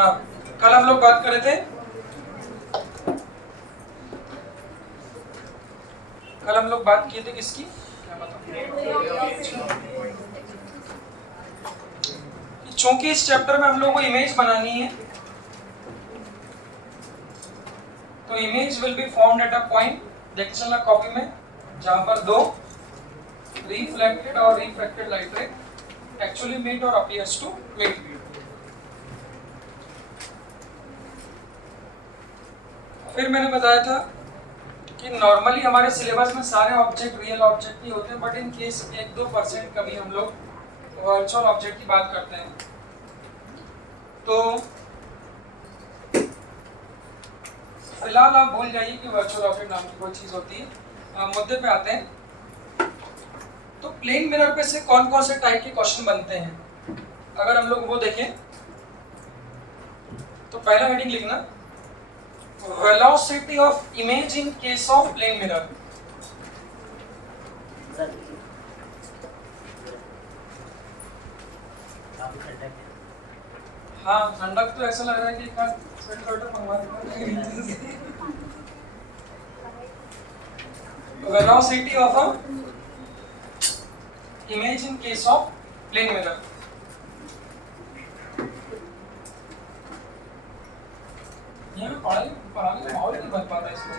हाँ, कल हम लोग बात कर रहे थे, कल हम लोग बात किए थे किसकी, क्या बताऊं, चूंकि इस चैप्टर में हम लोग को इमेज बनानी है, तो image will be formed at a point, देख चलना कॉपी में, जहां पर दो रिफ्लेक्टेड और refracted light ray actually meet और अपीयर्स टू मीट। फिर मैंने बताया था कि नॉर्मली हमारे सिलेबस में सारे ऑब्जेक्ट रियल ऑब्जेक्ट ही होते हैं, बट इन केस 1-2% कभी हम लोग वर्चुअल ऑब्जेक्ट की बात करते हैं। तो फिलहाल आप भूल जाइए कि वर्चुअल ऑब्जेक्ट नाम की कोई चीज होती है। मुद्दे पे आते हैं। तो प्लेन मिरर पे से कौन कौन से टाइप के क्वेश्चन बनते हैं, अगर हम लोग वो देखें तो पहला हेडिंग लिखना, velocity of image in case of plane mirror. हाँ, ठंडक तो ऐसा लग रहा है कि स्वेटर मंगवा देना। Velocity of a image in case of plane mirror. यहाँ पढ़ाने का माहौल नहीं बन पाता इसमें।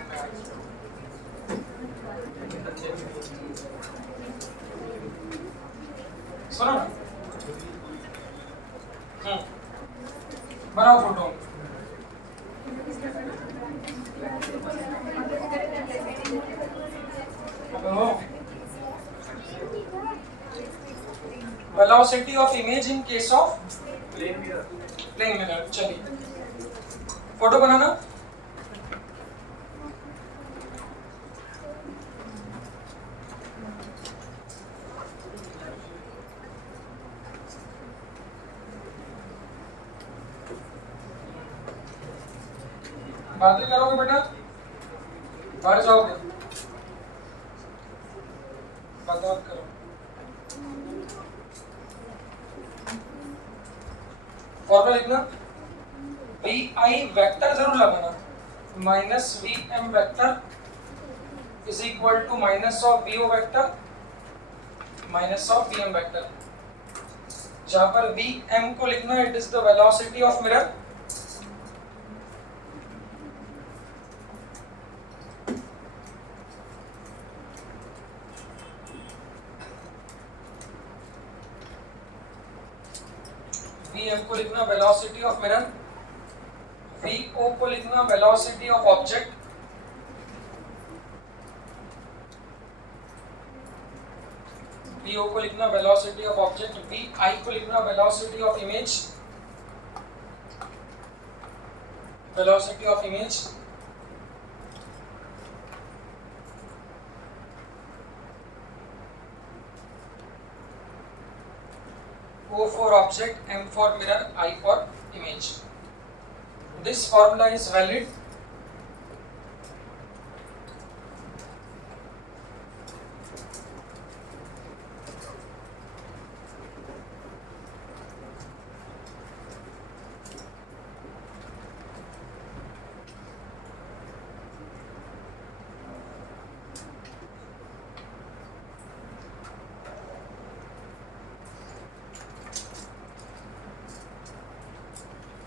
सुनो ना, बनाओ photo. Velocity of image in case of plane mirror. चलिए फोटो बनाना। बातें करोगे बेटा, बाहर जाओगे, बात करो। फॉर्मूला लिखना, वी आई वेक्टर जरूर लगाना, minus V M vector is equal to minus of V O vector minus of V M vector. जहां पर वी एम को लिखना, it is the velocity of mirror, V M को लिखना velocity of mirror, V O को लिखना velocity of object, V O को लिखना velocity of object, V I को लिखना velocity of image, velocity of image, O for object, M for mirror, I for image. This formula is valid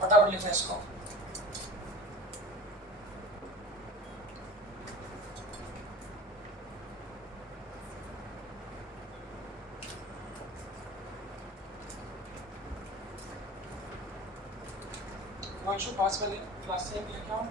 फटाफट लिखना इसको। वंशु पास वाले क्लास से लेके आओ।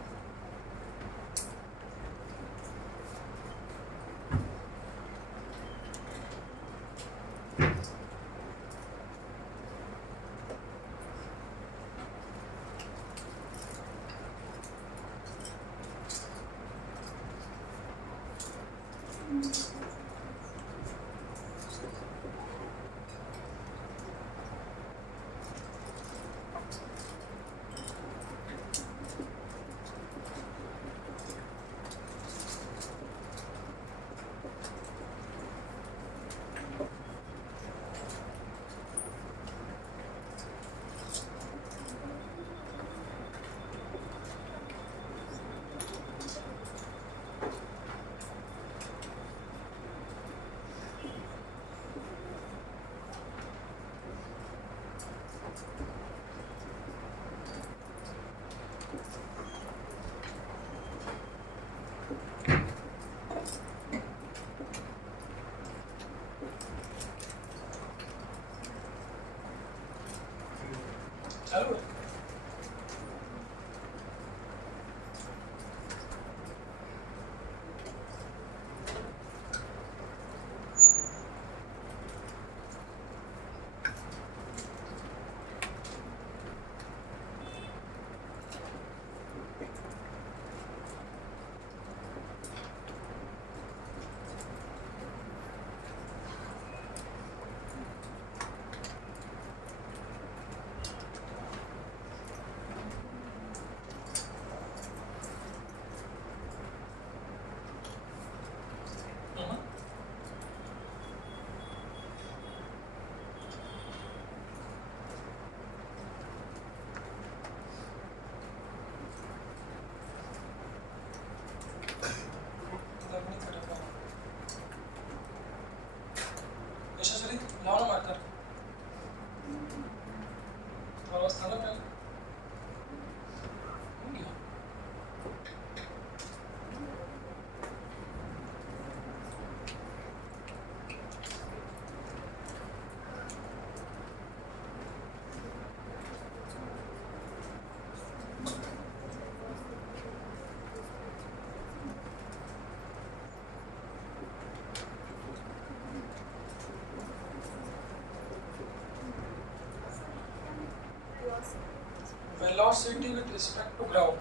चालू है। यशस्वी लाओ ना मार्कर तो अवस्था ना मैं velocity with respect to ground.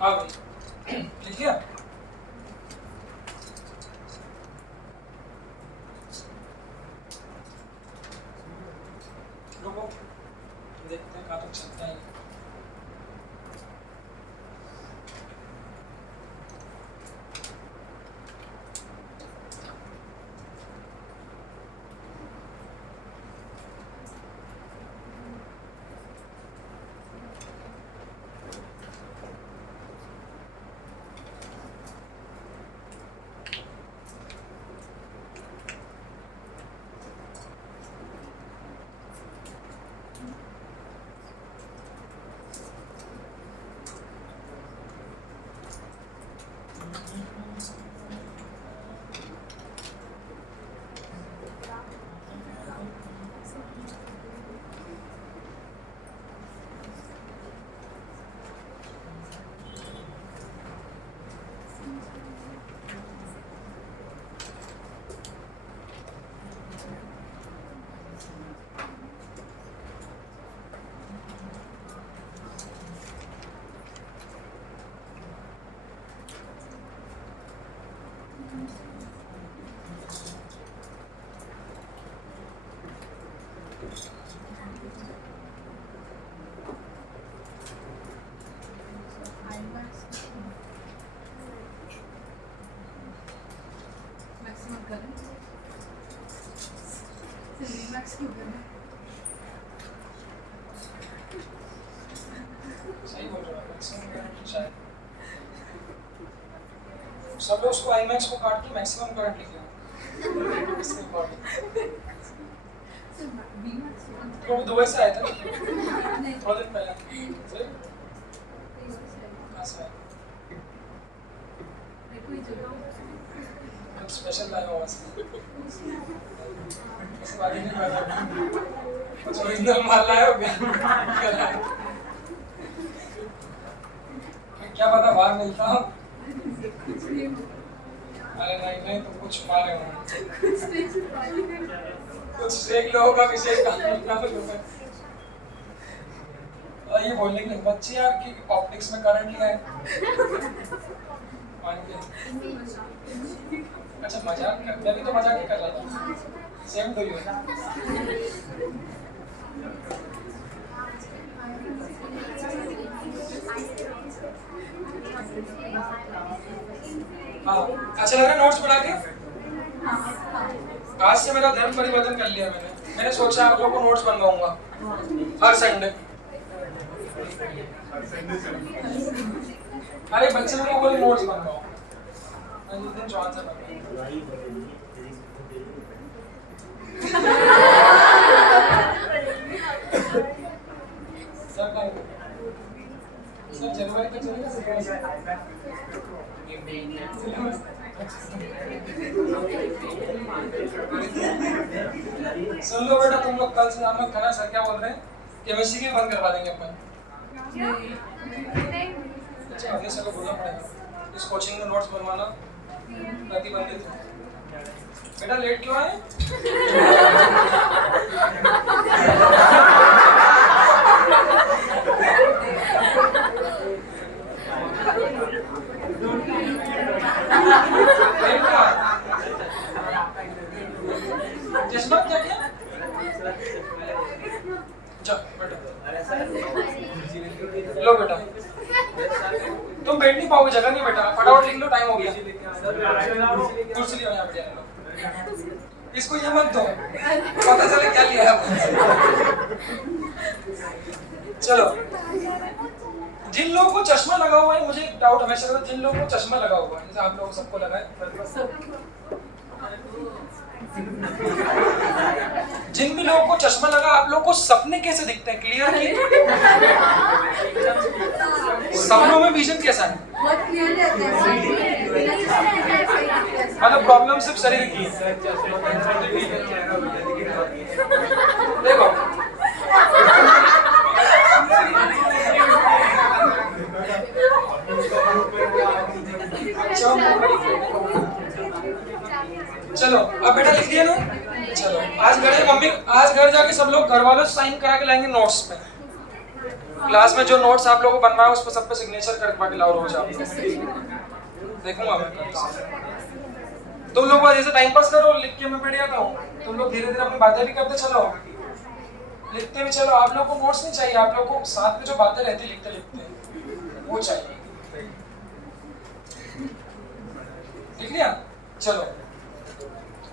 हाँ भाई लिख लिया। रुको देखते हैं कहाँ तक चलता है। सही बोल रहा है शायद सब लोग उसको आईमैक्स को काट के मैक्सिमम करंट लिखे इसके अकॉर्डिंग तो दुबई से आए थे थोड़ा दिन पहले फिर कहाँ से आए कुछ स्पेशल लाया हुआ ऐसे बात नहीं कर रहा कुछ ओरिजिनल माल लाया हो गया क्या पता बाहर मिलता हूँ। अरे नहीं नहीं, तुम कुछ छुपा रहे हो, कुछ एक लोगों का विशेष काम मिलता है। ये बोलने के लिए बच्चे यार कि ऑप्टिक्स में करंट है। अच्छा मजाक कर, मैं भी तो मजाक ही कर रहा था। Same to you. हाँ अच्छा लग रहा है नोट्स पढ़ा के। आज से मेरा धर्म परिवर्तन कर लिया मैंने सोचा आप लोगों को नोट्स बनवाऊंगा हर संडे। अरे बच्चे लोगों को नोट्स बनवाओ, मैं जिस दिन जॉन से सर जनवरी तक चलेगा। सुन लो बेटा, तुम लोग कल से हम लोग खाना सर क्या बोल रहे हैं, केमिस्ट्री की बंद करवा देंगे अपन। अच्छा अगले साल को बोलना पड़ेगा इस कोचिंग में नोट्स बनवाना प्रतिबंधित है। बेटा लेट क्यों आए? चश्मा क्या किया? जा बेटा, लो बेटा, तुम बैठ नहीं पाओगे, जगह नहीं बेटा, फटाफट लिख लो, टाइम हो गया। कुर्सी लियो यहाँ पे। इसको ये मत दो, पता चले क्या लिया है। चलो, जिन लोगों को चश्मा लगा हुआ है, मुझे एक डाउट हमेशा रहता है, जिन लोगों को चश्मा लगा हुआ है, जैसे आप लोगों को सबको लगा है, जिन भी लोगों को चश्मा लगा, आप लोगों को सपने कैसे दिखते हैं? क्लियर की सपनों में विजन कैसा है? मतलब प्रॉब्लम सिर्फ शरीर की है। देखो चलो अब बेटा लिख दिया ना। चलो आज घर जाके सब लोग घर वालों से साइन करा के लाएंगे नोट्स पे। क्लास में जो नोट्स आप लोगों को बनवाए उस पर सब पे सिग्नेचर करवा के लाओ रोज। आप देखूंगा मैं। तुम लोग जैसे टाइम पास करो, लिख के मैं बैठ जाता हूँ, तुम लोग धीरे धीरे अपनी बातें भी करते चलो, लिखते भी चलो। आप लोगों को नोट्स नहीं चाहिए, आप लोगों को साथ में जो बातें रहती लिखते लिखते वो चाहिए। लिख लिया? चलो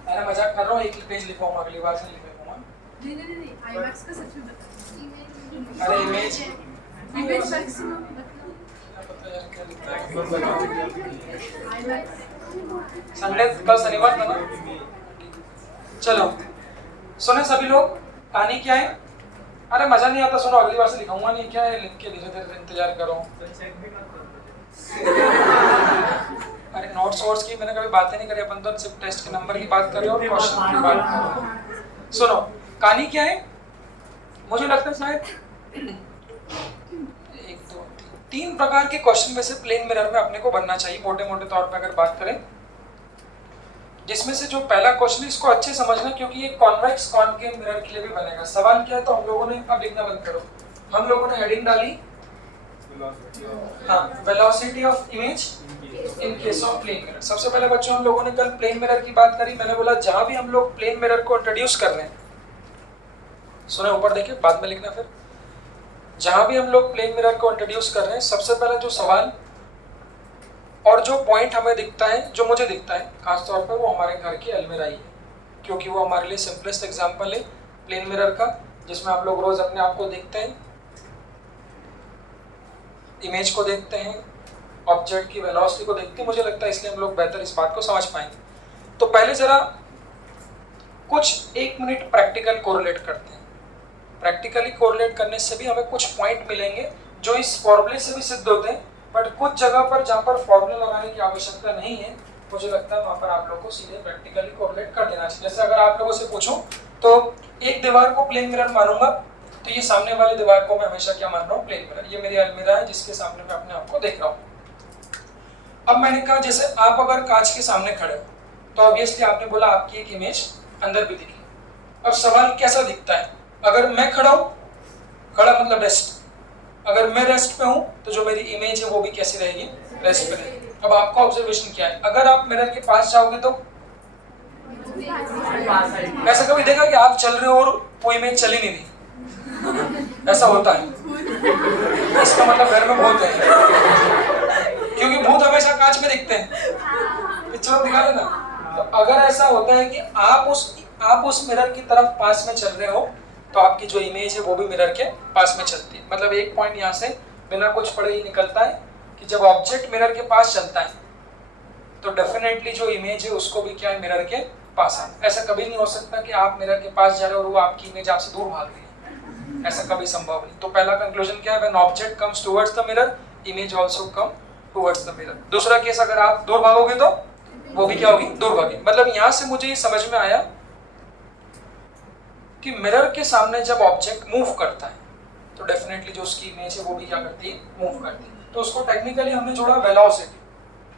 अरे मजाक कर रहा हूँ, एक पेज लिखवाऊंगा, अगली बार से नहीं लिखवाऊंगा। नहीं आईमैक्स का सच में अरे इमेज मैक्सिमम संडे कल शनिवार था ना। चलो सुने सभी लोग, कहानी क्या है? अरे मजा नहीं आता, सुनो अगली बार से लिखाऊंगा नहीं, क्या है लिख के धीरे धीरे इंतजार करो। अरे नोट्स वोट्स की मैंने कभी बातें नहीं करी, अपन तो सिर्फ टेस्ट के नंबर की बात कर रहे हो और क्वेश्चन की बात कर रहे हो। सुनो कहानी क्या है, मुझे लगता है शायद 1 2 3 प्रकार के क्वेश्चन में से प्लेन मिरर में अपने को बनना चाहिए, मोटे मोटे तौर पे अगर बात करें। जिसमें से जो पहला क्वेश्चन है इसको अच्छे समझना, क्योंकि ये कॉन्वेक्स कॉनकेव मिरर के लिए भी बनेगा। सवाल क्या है तो हम लोगों ने, अब लिखना बंद करो, हम लोगों ने हेडिंग डाली velocity of image in case of plane mirror. सबसे पहले बच्चों हम लोगों ने कल प्लेन मिरर की बात करी, मैंने बोला जहां भी हम लोग प्लेन मिरर को इंट्रोड्यूस कर रहे हैं, सुने ऊपर देखिए, बाद में लिखना फिर, जहां भी हम लोग प्लेन मिरर को इंट्रोड्यूस कर रहे हैं, सबसे पहला जो सवाल और जो पॉइंट हमें दिखता है, जो मुझे दिखता है खासतौर पर, वो हमारे घर की अलमीरा ही है, क्योंकि वो हमारे लिए सिंपलेस्ट एग्जांपल है प्लेन मिरर का, जिसमें आप लोग रोज अपने आप को देखते हैं, इमेज को देखते हैं, ऑब्जेक्ट की वेलोसिटी को देखते हैं। मुझे लगता है इसलिए हम लोग बेहतर इस बात को समझ पाएंगे। तो पहले जरा कुछ 1 मिनट प्रैक्टिकल कोरिलेट करते हैं। प्रैक्टिकली कोरिलेट करने से भी हमें कुछ पॉइंट मिलेंगे जो इस फॉर्मूले से भी सिद्ध होते हैं, बट कुछ जगह पर जहाँ पर फॉर्मूला लगाने की आवश्यकता नहीं है, मुझे लगता है वहाँ पर आप लोग को सीधे प्रैक्टिकली कोरिलेट कर देना चाहिए। जैसे अगर आप लोगों से पूछूं तो एक दीवार को प्लेन मिरर मानूंगा, तो ये सामने वाली दीवार को मैं हमेशा क्या मान रहा हूँ? Plane mirror. ये मेरी अलमीरा है जिसके सामने मैं अपने आप को देख रहा हूँ। अब मैंने कहा जैसे आप अगर कांच के सामने खड़े हो तो ऑब्वियसली आपने बोला आपकी एक इमेज अंदर भी दिखी। अब सवाल कैसा दिखता है, अगर मैं खड़ा हूं, खड़ा मतलब रेस्ट, अगर मैं रेस्ट पे हूं तो जो मेरी इमेज है वो भी कैसी रहेगी, रेस्ट पे रहेगी। अब आपका ऑब्जर्वेशन क्या है, अगर आप मिरर के पास जाओगे तो ऐसा कभी देखा कि आप चल रहे हो और वो इमेज चल ही नहीं रही, ऐसा होता है, इसका मतलब घर में भूत है, क्योंकि भूत हमेशा कांच में दिखते हैं, पिक्चर में दिखा लेना। तो अगर ऐसा होता है कि आप उस मिरर की तरफ पास में चल रहे हो तो आपकी जो इमेज है वो भी मिरर के पास में चलती है। मतलब एक पॉइंट यहाँ से बिना कुछ पढ़े ही निकलता है कि जब ऑब्जेक्ट मिरर के पास चलता है तो डेफिनेटली जो इमेज है उसको भी क्या है, मिरर के पास है। ऐसा कभी नहीं हो सकता कि आप मिरर के पास जा रहे हो और वो आपकी इमेज आपसे दूर भाग रही है, ऐसा कभी संभव नहीं। तो पहला कंक्लूजन क्या है, when object comes towards the mirror image also come towards the mirror. दूसरा केस, अगर आप दूर भागोगे तो वो भी क्या होगी, दूर भागी। मतलब यहाँ से मुझे ये समझ में आया कि मिरर के सामने जब ऑब्जेक्ट मूव करता है तो डेफिनेटली जो उसकी इमेज है वो भी क्या करती है, मूव करती है। तो उसको टेक्निकली हमने जोड़ा वेलोसिटी,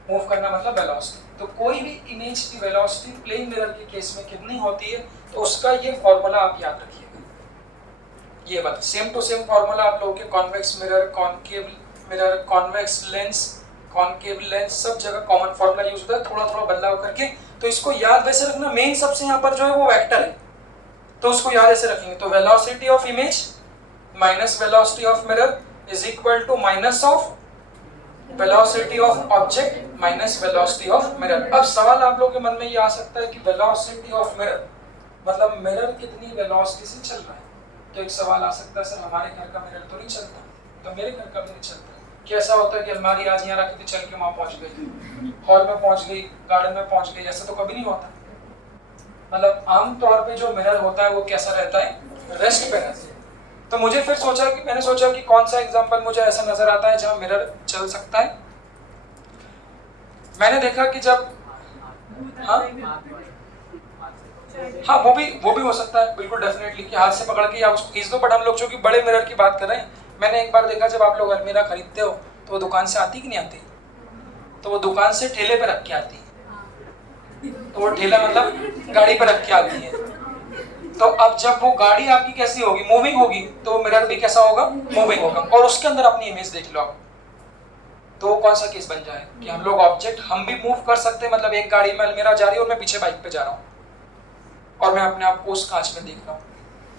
मूव करना मतलब वेलोसिटी। तो कोई भी इमेज की वेलोसिटी प्लेन मिरर के केस में कितनी होती है, तो उसका ये फॉर्मूला आप याद रखिएगा। ये बात सेम टू सेम फॉर्मूला आप लोगों के convex mirror, concave mirror, convex lens, concave lens, सब जगह कॉमन फॉर्मूला यूज होता है, थोड़ा थोड़ा बदलाव करके। तो इसको याद वैसे रखना, मेन सबसे यहाँ पर जो है वो वेक्टर है, तो उसको याद ऐसे रखेंगे। तो velocity of image minus velocity of mirror is equal to minus of velocity of object minus velocity of mirror. अब सवाल आप लोगों के मन में ये आ सकता है कि वेलोसिटी ऑफ मिरर मतलब मिरर कितनी वेलोसिटी से चल रहा है। तो एक सवाल आ सकता है, सर हमारे घर का मिरर तो नहीं चलता, तो मेरे घर का भी नहीं चलता। कैसा होता है कि अलमारी आज यहाँ रखी थी, चल के वहां पहुंच गई, हॉल में पहुंच गई, गार्डन में पहुंच गई, ऐसा तो कभी नहीं होता। मतलब आमतौर पे जो मिरर होता है वो कैसा रहता है, रेस्ट पे रहता है। तो मुझे फिर मैंने सोचा कि कौन सा एग्जांपल मुझे ऐसा नजर आता है जहां मिरर चल सकता है। मैंने देखा कि जब हाँ वो भी हो सकता है, बिल्कुल डेफिनेटली कि हाथ से पकड़ के या उसको खींच दो। बट हम लोग चूंकि बड़े मिरर की बात कर रहे हैं, मैंने एक बार देखा जब आप लोग अलमीरा खरीदते हो तो वो दुकान से आती कि नहीं आती, तो वो दुकान से ठेले पे रख के आती है। तो वो ठेला मतलब गाड़ी पे रख के आती है। तो अब जब वो गाड़ी आपकी कैसी होगी, मूविंग होगी, तो वो मिरर भी कैसा होगा, मूविंग होगा। और उसके अंदर अपनी इमेज देख लो आप, तो वो कौन सा केस बन जाए कि हम लोग ऑब्जेक्ट हम भी मूव कर सकते हैं। मतलब एक गाड़ी में अलमीरा जा रही है और मैं पीछे बाइक पे जा रहा हूँ और मैं अपने आप को उस कांच में देख रहा हूँ,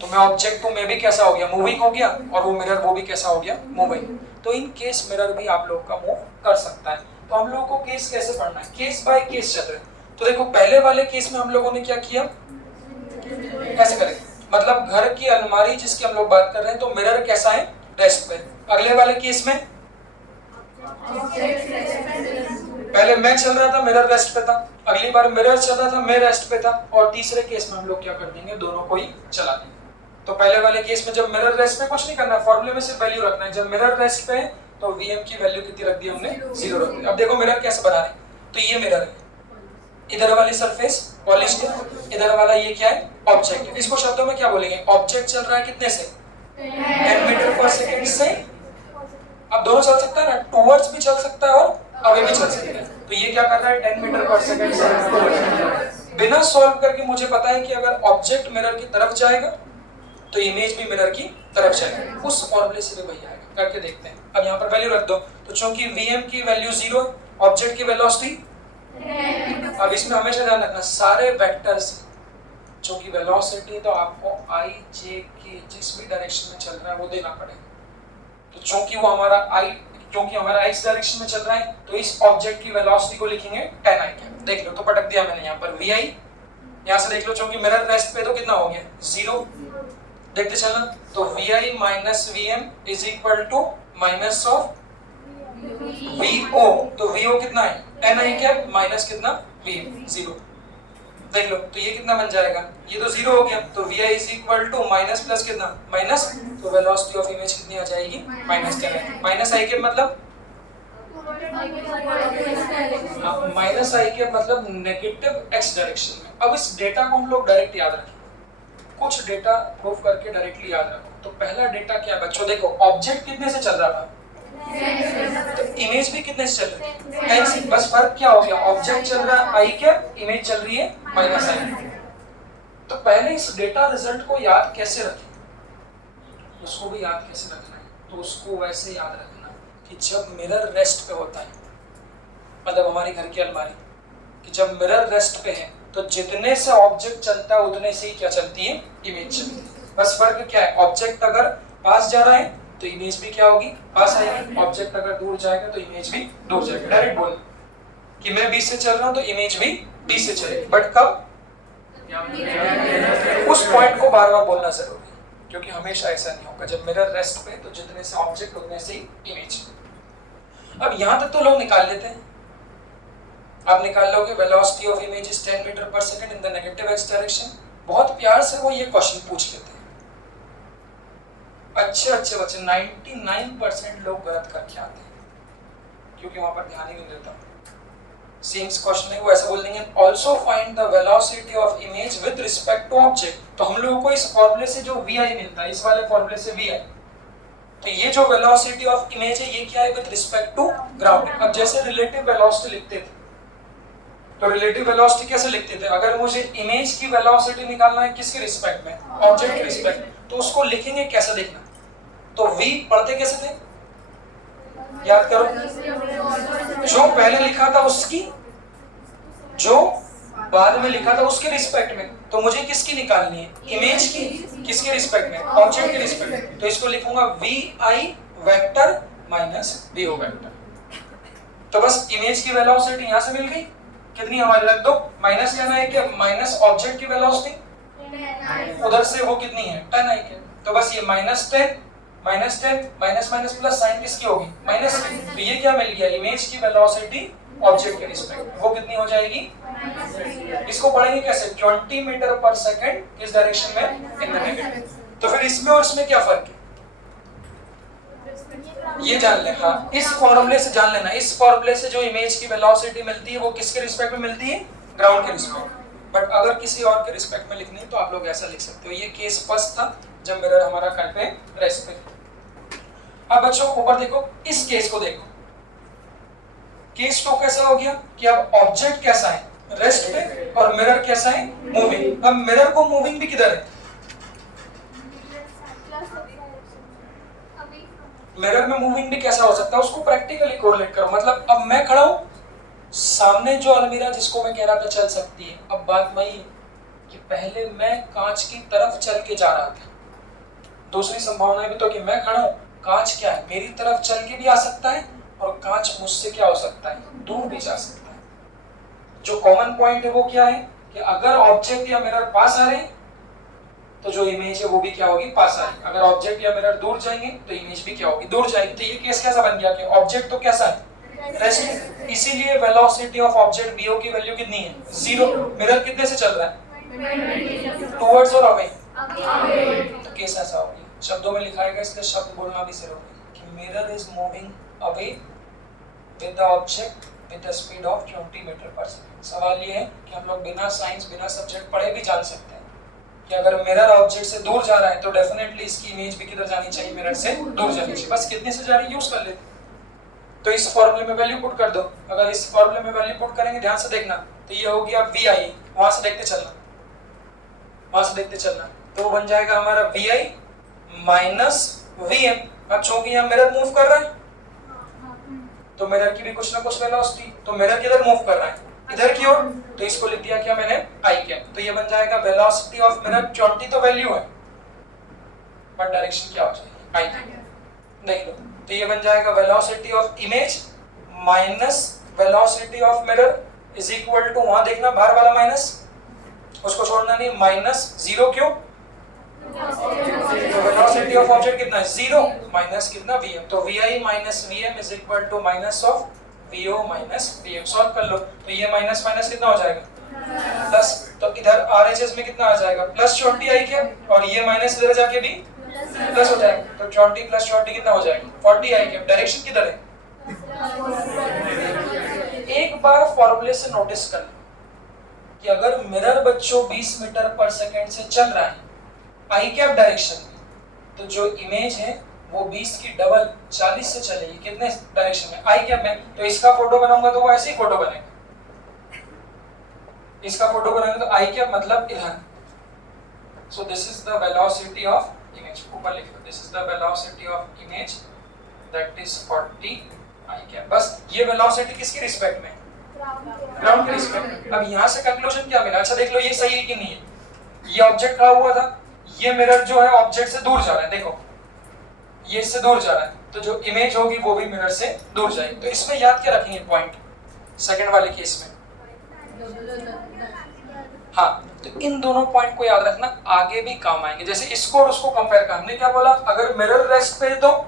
तो मैं ऑब्जेक्ट हूँ, मैं भी कैसा हो गया, मूविंग हो गया, और वो मिरर वो भी कैसा हो गया, मूविंग। तो इन केस मिरर भी आप लोग का मूव कर सकता है। तो हम लोगों को केस कैसे पढ़ना है, केस बाय केस चल रहे हैं। तो देखो पहले वाले केस में हम लोगों ने क्या किया, कैसे करें, मतलब घर की अलमारी जिसकी हम लोग बात कर रहे हैं, तो मिरर कैसा है, रेस्ट पे। अगले वाले केस में पहले मैं चल रहा था, मिरर रेस्ट पे था, अगली बार मिरर चल रहा था, मैं रेस्ट पे था, और तीसरे केस में हम लोग क्या कर देंगे, दोनों को ही चला देंगे। तो पहले वाले केस में जब मिरर रेस्ट पे, कुछ नहीं करना, फॉर्मूले में सिर्फ वैल्यू रखना है। जब मिरर रेस्ट पे है तो Vm की वैल्यू कितनी रख दी हमने, 0 रख दी। अब देखो मिरर कैसे बना रहे, तो ये मिरर है, इधर वाली सरफेस पॉलिश्ड है, इधर वाला ये क्या है, ऑब्जेक्ट है। इसको शब्दों में क्या बोलेंगे, ऑब्जेक्ट चल रहा है कितने से, 10 मीटर पर सेकंड से। अब दोनों चल सकता है ना, टुवर्ड्स भी चल सकता है और अवे भी चल सकता है। तो ये क्या कर रहा है, 10 मीटर पर सेकंड से। बिना सॉल्व करके मुझे पता है कि अगर ऑब्जेक्ट मिरर की तरफ जाएगा तो इमेज भी मिरर की तरफ जाएगी। उस फॉर्मूले से भी वही आएगा, करके देखते हैं। अब यहाँ पर वैल्यू रख दो, तो चूंकि Vm की वैल्यू 0, ऑब्जेक्ट की वेलोसिटी, अब इसमें हमेशा ध्यान रखना सारे वेक्टर्स चूंकि वेलोसिटी तो आपको I J K जिस भी डायरेक्शन में चल रहा है वो देना पड़ेगा। तो चूंकि वो हमारा x डायरेक्शन में चल रहा है, तो इस ऑब्जेक्ट की वेलोसिटी को लिखेंगे 10i कैप। देख लो, तो पटक दिया मैंने यहाँ पर Vi, यहाँ से देख लो चूंकि मिरर रेस्ट पे तो कितना हो गया, 0। देखते चलना, तो Vi minus Vm is equal to minus of Vo। तो Vo कितना है, 10i कैप, माइनस कितना, Vm 0। देख लो, तो ये कितना बन जाएगा, ये तो 0 हो गया, तो Vi is equal to minus plus कितना, माइनस, तो वेलोसिटी ऑफ इमेज कितनी आ जाएगी, माइनस 10। माइनस i के मतलब माइनस i के मतलब नेगेटिव x डायरेक्शन में। अब इस डेटा को हम लोग डायरेक्ट याद रखें, कुछ डेटा प्रूव करके डायरेक्टली याद रखो। तो पहला डेटा क्या है बच्चों, देखो ऑब्जेक्ट कितने से चल रहा था, तो इमेज भी कितने से चल रही है? 10 से। बस फर्क क्या हो गया, ऑब्जेक्ट चल रहा है आई कैप, इमेज चल रही है माइनस आई। तो पहले इस डेटा रिजल्ट को याद कैसे रखें, उसको भी याद कैसे रखना है, तो उसको वैसे याद रखना कि जब मिरर रेस्ट पे होता है, मतलब हमारी घर की अलमारी, कि जब मिरर रेस्ट पे है तो जितने से ऑब्जेक्ट चलता है उतने से ही क्या चलती है, इमेज चलती है। बस फर्क क्या है, ऑब्जेक्ट अगर पास जा रहा है तो इमेज भी क्या होगी, पास आएगी। ऑब्जेक्ट अगर दूर जाएगा तो इमेज भी दूर जाएगी। डायरेक्ट बोल कि मैं 20 से चल रहा हूं तो इमेज भी 20 से चलेगी, बट कब, उस पॉइंट को बार बार बोलना जरूरी है, क्योंकि हमेशा ऐसा नहीं होगा। जब मिरर रेस्ट पे तो जितने से ऑब्जेक्ट उतने से ही इमेज। अब यहां तक तो लोग निकाल लेते हैं, आप निकाल लोगे velocity of image is 10 metre per second in the negative X direction. बहुत प्यार से वो ये क्वेश्चन पूछ लेते हैं। अच्छे बच्चे 99% लोग गलत करके आते हैं, क्योंकि वहां पर ध्यान ही नहीं देता। सेम क्वेश्चन है वो ऐसा बोल देंगे, also find the velocity of image with respect to object. तो हम लोगों को इस फॉर्मूले से जो vi मिलता है, इस वाले फॉर्मूले से vi, तो ये जो वेलोसिटी ऑफ इमेज है ये क्या है, विद रिस्पेक्ट टू ग्राउंड। अब जैसे रिलेटिव वेलोसिटी लिखते थे, तो रिलेटिव वेलोसिटी कैसे लिखते थे, अगर मुझे इमेज की वेलोसिटी निकालना है किसके रिस्पेक्ट में, ऑब्जेक्ट के रिस्पेक्ट, तो उसको लिखेंगे कैसे, देखना। तो v पढ़ते कैसे थे, याद करो, जो पहले लिखा था उसकी, जो बाद में लिखा था उसके रिस्पेक्ट में। तो मुझे किसकी निकालनी है, इमेज की, किसके रिस्पेक्ट में, ऑब्जेक्ट के रिस्पेक्ट में। तो इसको लिखूंगा vi vector minus vo vector. तो बस इमेज की वेलोसिटी यहां से मिल गई, कितनी हमारी रख दो, माइनस लेना है क्या, माइनस ऑब्जेक्ट की वेलोसिटी, उधर से वो कितनी है 10 आई के। तो बस ये -10 माइनस माइनस प्लस साइन किसकी होगी, माइनस की। तो ये क्या मिल गया, इमेज की वेलोसिटी ऑब्जेक्ट के रिस्पेक्ट, वो कितनी हो जाएगी। इसको पढ़ेंगे कैसे, 20 मीटर पर सेकंड किस डायरेक्शन में, इन द नेगेटिव। तो फिर इसमें और इसमें क्या फर्क है, ये जान ले। हाँ, इस फॉर्मूले से जान लेना, इस फॉर्मूले से जो इमेज की वेलोसिटी मिलती है वो किसके रिस्पेक्ट में मिलती है, ग्राउंड के रिस्पेक्ट। बट अगर किसी और के रिस्पेक्ट में लिखनी है तो आप लोग ऐसा लिख सकते हो। ये केस फर्स्ट था जब मिरर हमारा कहीं पे रेस्ट पे। अब बच्चों ऊपर देखो, इस केस को देखो, केस तो कैसा हो गया कि अब ऑब्जेक्ट कैसा है, रेस्ट पे, और मिरर कैसा है, मूविंग। अब मिरर को मूविंग भी किधर है, मिरर में मूविंग भी कैसा हो सकता है, उसको प्रैक्टिकली कोरिलेट करो। मतलब अब मैं खड़ा हूं, सामने जो अलमीरा जिसको मैं कह रहा था चल सकती है, अब बात वही कि पहले मैं कांच की तरफ चल के जा रहा था। दूसरी संभावना भी तो कि मैं खड़ा हूं, कांच क्या है, मेरी तरफ चल के भी आ सकता है, और कांच मुझसे क्या हो सकता है, दूर भी जा सकता है। जो कॉमन पॉइंट है वो क्या है कि अगर ऑब्जेक्ट या मिरर पास आ रहे हैं तो जो इमेज है वो भी क्या होगी, पास आएगी। अगर ऑब्जेक्ट या मिरर दूर जाएंगे तो इमेज भी क्या होगी, दूर जाएगी। तो ये केस कैसा बन गया कि ऑब्जेक्ट तो कैसा है, रेस्ट, इसीलिए वेलोसिटी ऑफ ऑब्जेक्ट bo की वैल्यू कितनी है, 0। मिरर कितने से चल रहा है, टुवर्ड्स और अवे। तो केस ऐसा हो गया, शब्दों में लिखाएगा इसलिए शब्द बोलना भी जरूरी है कि mirror is moving away with the object with the speed of 20 metre per second. सवाल ये है कि हम लोग बिना साइंस बिना सब्जेक्ट पढ़े भी जान सकते हैं कि अगर मिरर ऑब्जेक्ट से दूर जा रहा है तो डेफिनेटली इसकी इमेज भी किधर जानी चाहिए, मिरर से दूर जानी चाहिए। बस कितने से जा रही है यूज कर लेते। तो इस फॉर्मूले में वैल्यू पुट कर दो। अगर इस फॉर्मूले में वैल्यू पुट करेंगे, ध्यान से देखना, तो ये हो गया vi, वहां से देखते चलना, वहां से देखते चलना, तो वो बन जाएगा हमारा vi माइनस vm। अब चूंकि यहाँ मिरर मूव कर रहा है तो मिरर की भी कुछ ना कुछ वेलोसिटी, तो मिरर किधर मूव कर रहा है, इधर की ओर, तो इसको लिख दिया क्या मैंने, आई कैप। तो ये बन जाएगा वेलोसिटी ऑफ मिरर 20 तो वैल्यू है, बट डायरेक्शन क्या हो जाएगी, आई कैप। देख लो, तो ये बन जाएगा velocity of image minus velocity of mirror is equal to, वहां देखना बाहर वाला माइनस, उसको छोड़ना नहीं, माइनस 0। क्यों, तो वेलोसिटी ऑफ ऑब्जेक्ट कितना है, 0, माइनस कितना vm। तो vi minus vm is equal to minus of vo minus vm। Solve कर लो, तो ये माइनस माइनस कितना हो जाएगा, प्लस। तो इधर RHS में कितना आ जाएगा, प्लस 20 आई क्या, और ये माइनस इधर जाके भी प्लस हो जाएगा। तो 20 प्लस 20 कितना हो जाएगा, 40 आई क्या। डायरेक्शन किधर है, एक बार फॉर्मूले से नोटिस कर लो कि अगर मिरर बच्चों 20 मीटर पर सेकंड से चल रहा है आई कैप डायरेक्शन में, तो जो इमेज है वो 20 की डबल 40 से चलेगी कितने डायरेक्शन में, आई कैप में। तो इसका फोटो बनाऊंगा तो वो ऐसे ही फोटो बनेगा, इसका फोटो बनाएंगे तो आई कैप मतलब इधर। So this is the velocity of image, ऊपर लिख लो, this is the velocity of image that is 40 I cap. बस ये वेलोसिटी किसकी रिस्पेक्ट में, ग्राउंड के रिस्पेक्ट में। अब यहाँ से कंक्लूजन क्या मिला, अच्छा देख लो ये सही है कि नहीं है। ये ऑब्जेक्ट खड़ा हुआ था, ये मिरर जो है ऑब्जेक्ट से दूर जा रहा है, देखो ये इससे दूर जा रहा है, तो जो इमेज होगी वो भी मिरर से दूर जाएगी। तो इसमें याद क्या रखेंगे पॉइंट, सेकंड वाले केस में, हाँ तो इन दोनों पॉइंट को याद रखना, आगे भी काम आएंगे। जैसे इसको और उसको कंपेयर कर, हमने क्या बोला, अगर मिरर रेस्ट पे तो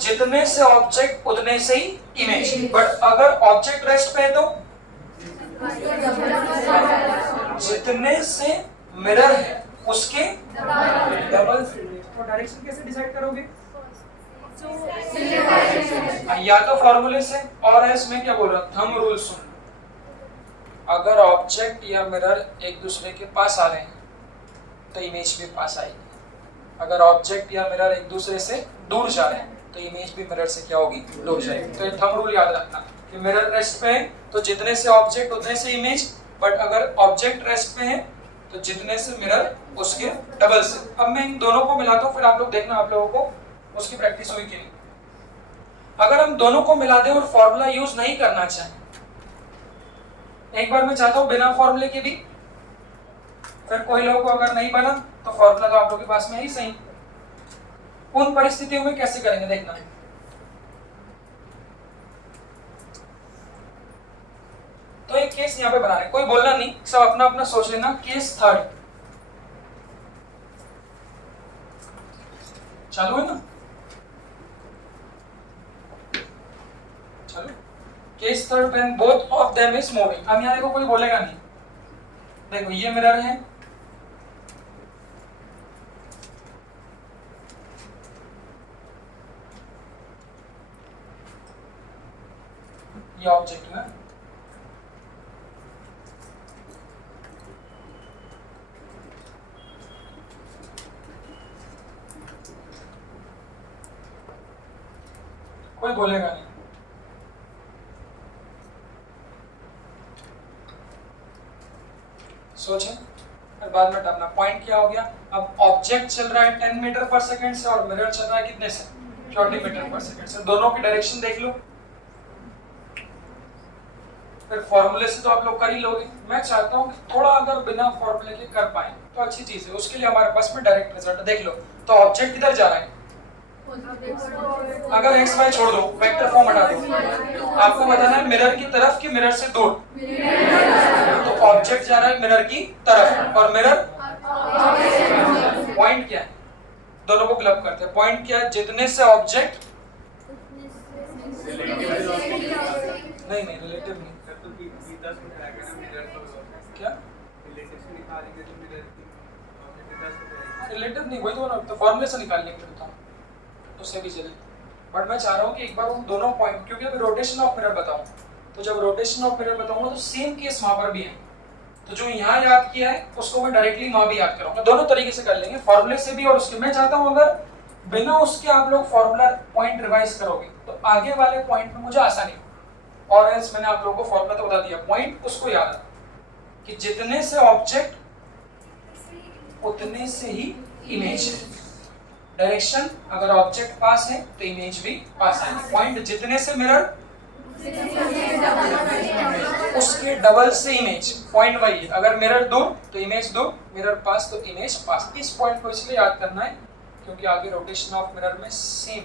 जितने से ऑब्जेक्ट उतने से ही इमेज, बट अगर ऑब्जेक्ट रेस्ट पे है तो जितने से मिरर है उसके डबल। तो डायरेक्शन कैसे डिसाइड करोगे, या तो फॉर्मूले से, और इसमें क्या बोल रहा, थंब रूल सुन लो। अगर ऑब्जेक्ट या मिरर एक दूसरे के पास आ रहे हैं तो इमेज भी पास आएगी, अगर ऑब्जेक्ट या मिरर एक दूसरे से दूर जा रहे हैं तो इमेज भी मिरर से क्या होगी, दूर जाएगी। तो ये थंब रूल याद रखना कि मिरर रेस्ट पे है तो जितने से ऑब्जेक्ट उतने से इमेज, बट अगर ऑब्जेक्ट रेस्ट पे है तो जितने से मिरर उसके डबल से। अब मैं इन दोनों को मिलाता हूँ, फिर आप लोग देखना आप लोगों को उसकी प्रैक्टिस हुई कि नहीं। अगर हम दोनों को मिला दें और फॉर्मूला यूज नहीं करना चाहें, एक बार मैं चाहता हूँ बिना फॉर्मूले के भी, फिर कोई लोगों को अगर नहीं बना तो फॉर्मूला तो आप लोगों के पास में ही सही। उन परिस्थितियों में कैसे करेंगे देखना। तो एक केस यहाँ पे बना रहे, कोई बोलना नहीं, सब अपना अपना सोच लेना। केस थर्ड चालू है ना, चलो case third when both of them is moving. अब यहाँ देखो कोई बोलेगा नहीं, देखो ये मिरर है, ये ऑब्जेक्ट है, कोई बोलेगा नहीं। सोचें और बाद में अपना पॉइंट क्या हो गया। अब ऑब्जेक्ट चल रहा है 10 मीटर पर सेकंड से और मिरर चल रहा है कितने से, 40 मीटर पर सेकंड से। दोनों की डायरेक्शन देख लो, फिर फॉर्मूले से तो आप लोग कर ही लोगे। मैं चाहता हूँ कि थोड़ा अगर बिना फॉर्मूले के कर पाए तो अच्छी चीज है, उसके लिए हमारे पास में डायरेक्ट रिजल्ट देख लो। तो ऑब्जेक्ट किधर जा रहा है, अगर एक्स वाई छोड़ दो, वेक्टर फॉर्म हटा दो, आपको बताना है मिरर की तरफ कि मिरर से दूर। तो ऑब्जेक्ट जा रहा है मिरर की तरफ और मिरर, पॉइंट क्या है, दोनों को क्लब करते हैं। पॉइंट क्या है, जितने से ऑब्जेक्ट, नहीं रिलेटिव नहीं, क्या रिलेटिव नहीं, वही तो फॉर्मूले से निकालने के लिए बताऊं उससे भी चले। बट मैं चाह रहा हूँ कि एक बार उन दोनों पॉइंट, क्योंकि अभी रोटेशन ऑफ मिरर बताऊं, तो जब रोटेशन ऑफ मिरर बताऊंगा तो सेम केस वहां पर भी है, तो जो यहाँ याद किया है उसको मैं डायरेक्टली वहां भी याद करूंगा। दोनों तरीके से कर लेंगे, फॉर्मूले से भी और उसके। मैं चाहता हूँ अगर बिना उसके आप लोग फॉर्मूला पॉइंट रिवाइज करोगे तो आगे वाले पॉइंट में मुझे आसानी हो। और एल्स मैंने आप लोगों को फॉर्मूला तो बता दिया, पॉइंट उसको याद है कि जितने से ऑब्जेक्ट उतने से ही इमेज। डायरेक्शन अगर ऑब्जेक्ट पास है तो इमेज भी पास है। पॉइंट जितने से मिरर उसके डबल से इमेज। पॉइंट वही है, अगर मिरर दूर तो इमेज दूर, मिरर पास तो इमेज पास। इस पॉइंट को इसलिए याद करना है क्योंकि आगे रोटेशन ऑफ मिरर में सेम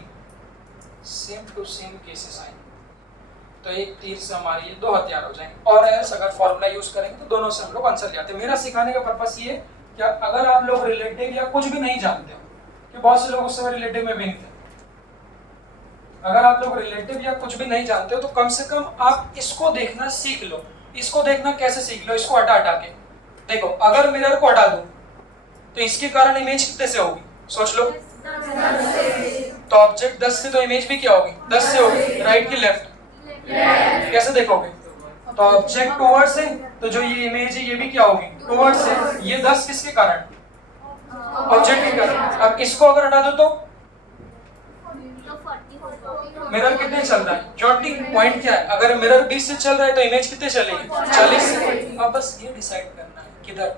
टू सेम केसेस आएंगे, तो एक तीर से हमारे ये दो हथियार हो जाएंगे। और एल्स अगर फॉर्मूला यूज करेंगे तो दोनों से हम लोग आंसर जाते हैं। मेरा सिखाने का पर्पस ये कि अगर आप लोग रिलेटिव या कुछ भी नहीं जानते हो, कि बहुत से लोग उस समय रिलेटिव में भी नहीं थे, अगर आप लोग रिलेटिव या कुछ भी नहीं जानते हो तो कम से कम आप इसको देखना सीख लो। इसको देखना कैसे सीख लो, इसको हटा हटा के देखो। अगर मिरर को हटा दूं तो इसके कारण इमेज कितने से होगी, सोच लो। तो ऑब्जेक्ट 10 से तो इमेज भी क्या होगी, 10 से होगी। राइट की लेफ्ट, कैसे देखोगे, तो ऑब्जेक्ट टुवर्ड से, तो जो ये इमेज है ये भी क्या होगी, टुवर्ड से। ये 10 किसके कारण, ऑब्जेक्ट के कारण। अब इसको अगर हटा दो तो मिरर कितने चल रहा है 40। पॉइंट क्या है, अगर मिरर 20 से चल रहा है तो इमेज कितने चलेगी 40 से। अब बस ये डिसाइड करना है किधर।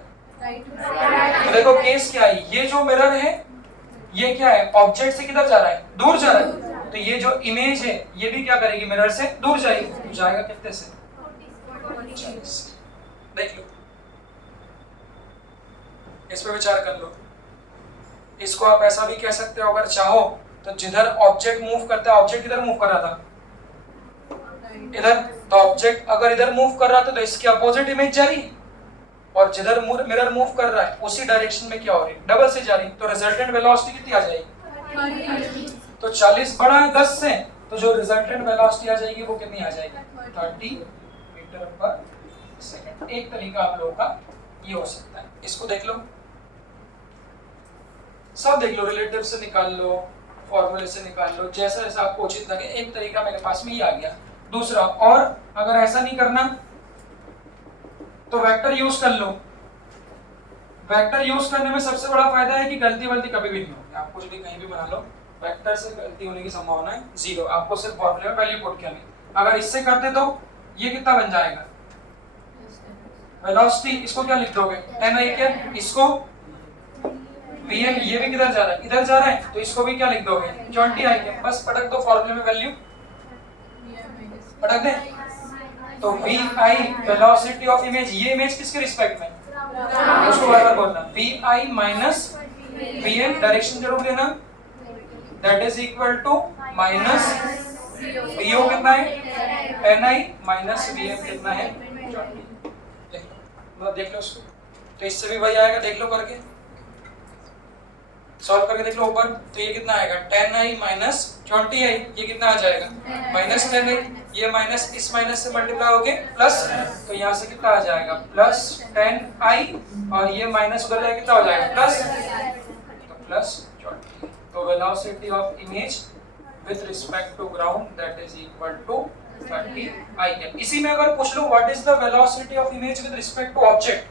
तो देखो केस क्या है, ये जो मिरर है ये क्या है ऑब्जेक्ट से किधर जा रहा है, दूर जा रहा है। तो ये जो इमेज है ये भी क्या करेगी, मिरर से दूर जाएगी। तो जाएगा कितने से 40। देख लो, इस पे विचार कर लो। इसको आप ऐसा भी कह सकते हो अगर चाहो तो, जिधर ऑब्जेक्ट मूव करता है, ऑब्जेक्ट किधर मूव कर रहा था इधर, तो ऑब्जेक्ट अगर इधर मूव कर रहा था तो इसकी अपोजिट इमेज जा रही है, और जिधर मिरर मूव कर रहा है उसी डायरेक्शन में क्या हो रही है, डबल से जा रही। तो रिजल्टेंट वेलोसिटी कितनी आ जाएगी, तो 40 बड़ा है 10 से, तो जो रिजल्टेंट वेलोसिटी आ जाएगी वो कितनी आ जाएगी 30 मीटर पर सेकंड। एक तरीका आप लोगों का ये हो सकता है। इसको देख लो, सब देख लो, रिलेटिव से निकाल लो, फॉर्मूले से निकाल लो, जैसा जैसा आपको उचित लगे। एक तरीका मेरे पास में ये आ गया। दूसरा, और अगर ऐसा नहीं करना तो वेक्टर यूज कर लो। वेक्टर यूज करने में सबसे बड़ा फायदा है कि गलती वलती कभी भी नहीं होगी। आप कुछ भी कहीं भी बना लो, वेक्टर से गलती होने की संभावना है 0। आपको सिर्फ फॉर्मूले में वैल्यू पुट करनी। अगर इससे करते तो ये कितना बन जाएगा वेलोसिटी, इसको क्या लिख दोगे 10i के, इसको vm, ये भी किधर जा रहा है इधर जा रहा है, तो इसको भी क्या लिख दोगे 20i के। बस पटक दो फॉर्मूले में वैल्यू पटक दे, तो vi वेलोसिटी ऑफ इमेज, ये इमेज किसके रिस्पेक्ट में, उसको बार-बार बोलना vi माइनस vm, डायरेक्शन जरूर देना, that is equal to minus vo कितना है 10i माइनस vm कितना है 20। देख लो उसको, तो इससे भी वही आएगा, देख लो करके सॉल्व करके देख लो ऊपर। तो ये कितना आएगा 10i माइनस 20i, ये कितना आ जाएगा माइनस 10i, ये माइनस इस माइनस से मल्टीप्लाई होके प्लस, तो यहाँ से कितना आ जाएगा प्लस 10i, और ये माइनस उधर जाएगा कितना हो जाएगा प्लस, तो प्लस 20। तो velocity of image with respect to ground that is equal to 30i। इसी में अगर पूछ लो what is the velocity of image with respect to object,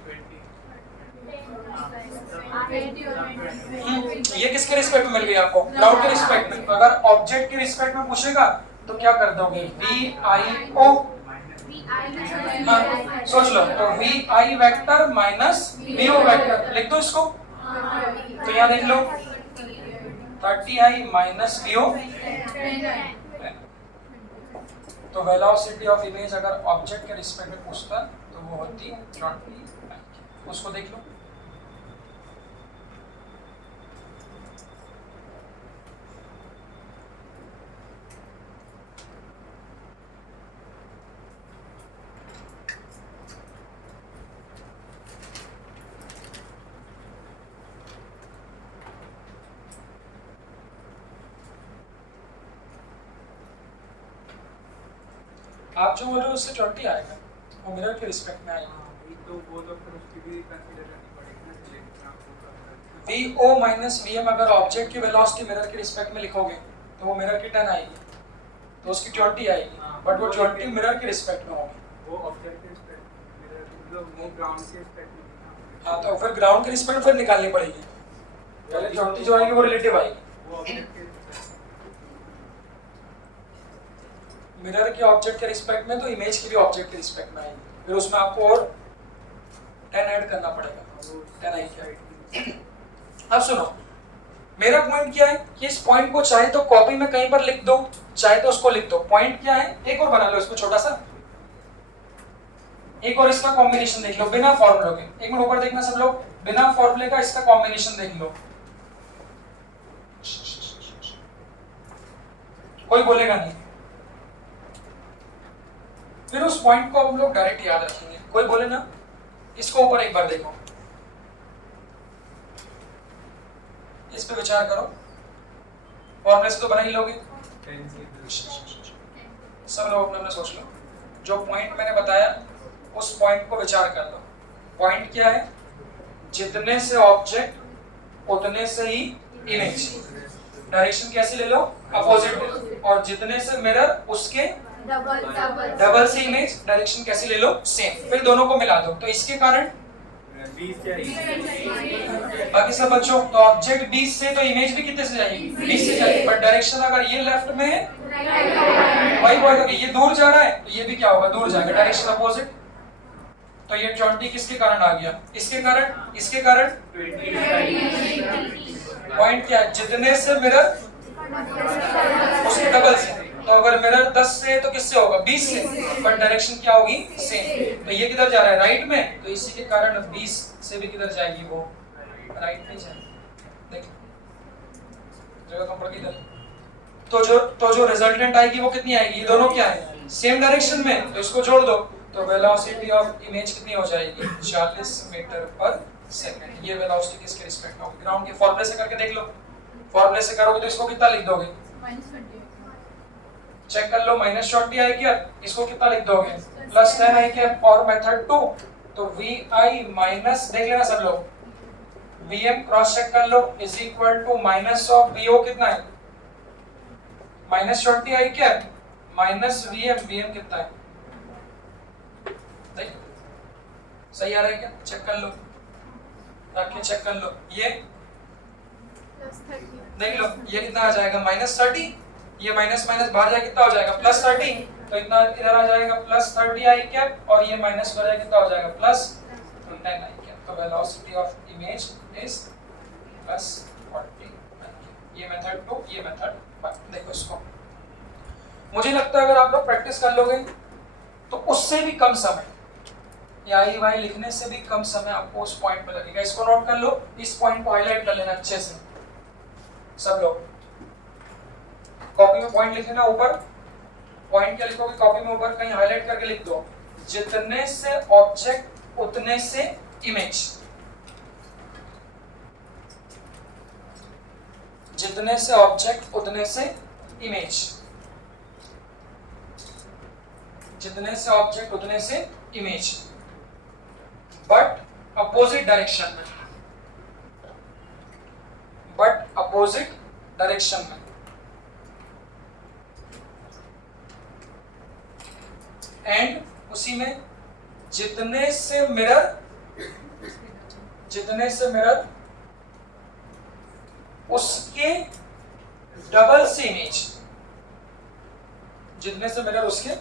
ये किसके रिस्पेक्ट में मिल गई आपको, ग्राउंड के रिस्पेक्ट में। तो अगर ऑब्जेक्ट के रिस्पेक्ट में पूछेगा तो क्या कर दोगे VIO, सोच लो, तो VI vector minus VO vector लिख दो इसको। तो यहाँ देख लो 30i माइनस VO, तो वेलोसिटी ऑफ इमेज अगर ऑब्जेक्ट के रिस्पेक्ट में पूछता तो वो होती 20। उसको देख लो, आप जो बोल रहे हो उससे 20 आएगा, वो मिरर के रिस्पेक्ट में आएगा। तो वो तो फिर उसकी भी कंसीडर करनी पड़ेगी ना, लेकिन आपको VO माइनस VM अगर ऑब्जेक्ट की वेलोसिटी मिरर के रिस्पेक्ट में लिखोगे तो वो मिरर की 10 आएगी, तो उसकी 20 आएगी, बट वो 20 मिरर के रिस्पेक्ट में होगी। वो ऑब्जेक्ट के रिस्पेक्ट मिरर मतलब वो ग्राउंड के रिस्पेक्ट में। हाँ, तो फिर ग्राउंड के रिस्पेक्ट में फिर निकालनी पड़ेगी। पहले 20 जो आएगी वो रिलेटिव आएगी, वो ऑब्जेक्ट के मिरर के ऑब्जेक्ट के रिस्पेक्ट में, तो इमेज की भी ऑब्जेक्ट के रिस्पेक्ट में आएगी। फिर उसमें आपको और 10 ऐड करना पड़ेगा, 10i की आएगी। अब सुनो, मेरा पॉइंट क्या है कि इस पॉइंट को चाहे तो कॉपी में कहीं पर लिख दो, चाहे तो उसको लिख दो। पॉइंट क्या है, एक और बना लो इसमें छोटा सा, एक और इसका कॉम्बिनेशन देख लो बिना फॉर्मूले के। एक मिनट ऊपर देखना सब लोग, बिना फॉर्मूले का इसका कॉम्बिनेशन देख लो, कोई बोलेगा नहीं। फिर उस पॉइंट को हम लोग डायरेक्ट याद रखेंगे, कोई बोले ना। इसको ऊपर एक बार देखो, इस पे विचार करो, फॉर्मूले से तो बना ही लोगे। सब लोग अपना अपना सोच लो, जो पॉइंट मैंने बताया उस पॉइंट को विचार कर लो। पॉइंट क्या है, जितने से ऑब्जेक्ट उतने से ही इमेज, डायरेक्शन कैसे ले लो अपोजिट, और जितने से मिरर उसके डबल से इमेज, डायरेक्शन कैसे ले लो सेम। फिर दोनों को मिला दो, तो इसके कारण 20 चाहिए। बाकी सब बच्चों तो ऑब्जेक्ट 20 से तो इमेज भी कितने से जाएगी 20 से जाएगी, पर डायरेक्शन अगर ये लेफ्ट में है वही बोलेगा कि ये दूर जा रहा है तो ये भी क्या होगा दूर जाएगा, डायरेक्शन अपोजिट। तो ये 20 किसके कारण आ गया, इसके कारण पॉइंट क्या है, जितने से मिरर उसके डबल से। तो अगर मिरर 10 से तो किससे होगा 20 से, बट डायरेक्शन क्या होगी सेम। तो ये किधर जा रहा है राइट में, तो इसी के कारण 20 से भी किधर जाएगी वो राइट में जाएगी। देख जगह कम पड़ गई इधर। तो जो रिजल्टेंट आएगी वो कितनी आएगी, ये दोनों क्या है सेम डायरेक्शन में, तो इसको जोड़ दो तो वेलोसिटी ऑफ इमेज कितनी हो जाएगी 40 मीटर पर सेकंड। ये वेलोसिटी किसके रिस्पेक्ट में होगी, ग्राउंड के फॉर्मूले से करके देख लो, फॉर्मूले से करोगे तो इसको कितना लिख दोगे चेक कर लो, -20 आई क्या, इसको कितना लिख दोगे +10 आई क्या। और मेथड 2 तो vi माइनस देख लेना सब लोग, vm क्रॉस चेक कर लो is equal to minus of vo कितना है -20 आई क्या, माइनस vm कितना है, देख सही आ रहा है क्या, चेक कर लो, रख के चेक कर लो। ये देख लो ये कितना आ जाएगा -30, ये माइनस माइनस बाहर जाए कितना हो जाएगा +30, तो इतना इधर आ जाएगा +30 आई कैप, और ये माइनस हो जाएगा कितना हो जाएगा +10 आई कैप। तो वेलोसिटी ऑफ इमेज इज +40। ये मेथड 2, ये मेथड 1। देखो इसको, मुझे लगता है अगर आप लोग प्रैक्टिस कर लोगे तो उससे भी कम समय या आई वाई लिखने से भी कम समय आपको उस पॉइंट पे लगेगा। इसको नोट कर लो, इस पॉइंट को हाईलाइट कर लेना अच्छे से सब लोग, कॉपी में पॉइंट लिख लेना, ऊपर पॉइंट क्या लिखोगे कॉपी में ऊपर कहीं हाईलाइट करके लिख दो, जितने से ऑब्जेक्ट उतने से इमेज, जितने से ऑब्जेक्ट उतने से इमेज, जितने से ऑब्जेक्ट उतने से इमेज, बट अपोजिट डायरेक्शन में, बट अपोजिट डायरेक्शन में। एंड उसी में जितने से मिरर उसके डबल से इमेज, जितने से मिरर उसके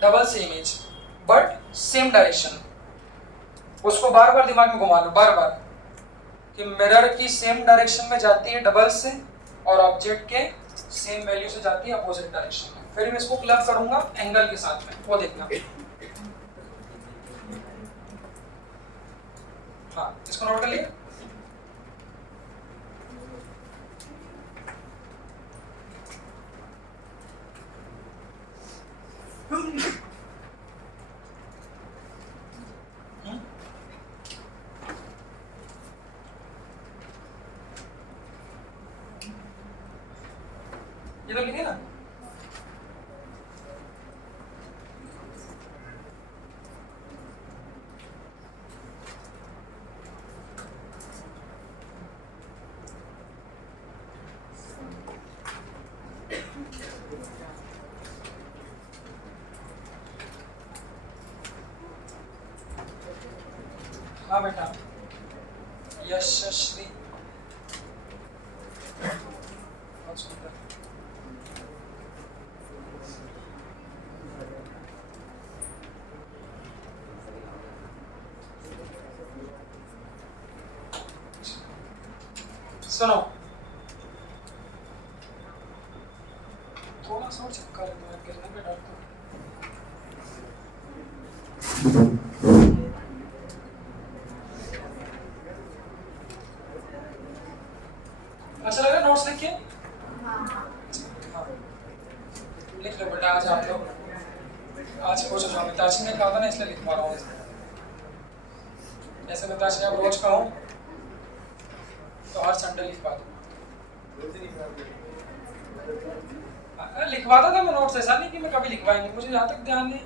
डबल से इमेज बट सेम डायरेक्शन। उसको बार बार दिमाग में घुमा लो, बार बार कि मिरर की सेम डायरेक्शन में जाती है डबल से और ऑब्जेक्ट के सेम वैल्यू से जाती है अपोजिट डायरेक्शन में। फिर मैं इसको क्लब करूंगा एंगल के साथ में, वो देखना। हाँ इसको नोट कर लिया। ये तो लिखे ना, हाँ बेटा यशस्वी, बहुत सुंदर। सुनो थोड़ा सा और चिपका लेते हैं, गिरने पे डर तो। अच्छा लगा नोट्स लिख के? हाँ। लिख लो बेटा, आज आप लोग आज खुश हो जाओ। मिताशी ने कहा था ना इसलिए लिखवा रहा हूँ। जैसे मिताशी आप रोज कहो तो हर संडे लिखवा दो। लिखवाता था मैं नोट्स, ऐसा नहीं कि मैं कभी लिखवाएंगे, मुझे जहाँ तक ध्यान नहीं।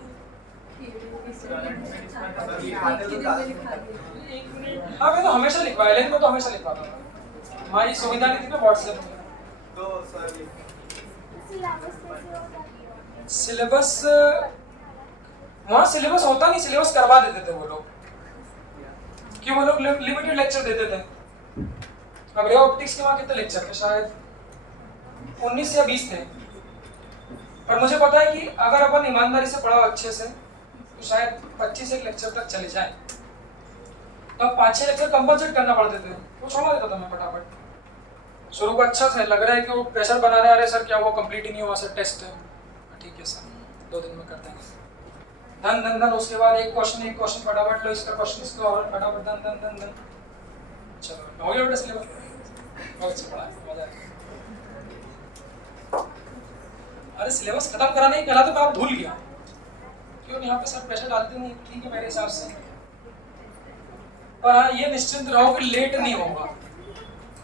हाँ मैं तो हमेशा लिखवाया, लेकिन मैं तो हमेशा लिखवाता था, हमारी सुविधा नहीं थी ना व्हाट्सएप में। सिलेबस वहाँ सिलेबस होता नहीं, सिलेबस करवा देते थे वो लोग, कि वो लोग लिमिटेड लेक्चर देते थे। अब रे ऑप्टिक्स के वहाँ कितने लेक्चर थे? शायद 19 या 20 थे। पर मुझे पता है कि अगर अपन ईमानदारी से पढ़ा अच्छे से तो शायद 25 एक लेक्चर तक चले जाए। तो अब 5-6 लेक्चर कंपलसेट करना पड़ते थे, वो छोड़ा देता था मैं फटाफट। शुरू को अच्छा से लग रहा है कि वो प्रेशर बना रहे हैं, अरे सर क्या वो कंप्लीट ही नहीं हुआ सर, टेस्ट है। ठीक है सर, 2 दिन में कर देंगे। धन धन धन, उसके बाद एक क्वेश्चन फटाफट लो, इसका क्वेश्चन इसका और फटाफट धन धन धन धन। चलो हो गया बेटा सिलेबस, बहुत अच्छा पढ़ा है, मजा आया। अरे सिलेबस खत्म करा नहीं, पहला तो मैं आप भूल गया। क्यों यहाँ पे सर प्रेशर डालते नहीं? ठीक है मेरे हिसाब से, पर हाँ ये निश्चिंत रहो कि लेट नहीं होगा।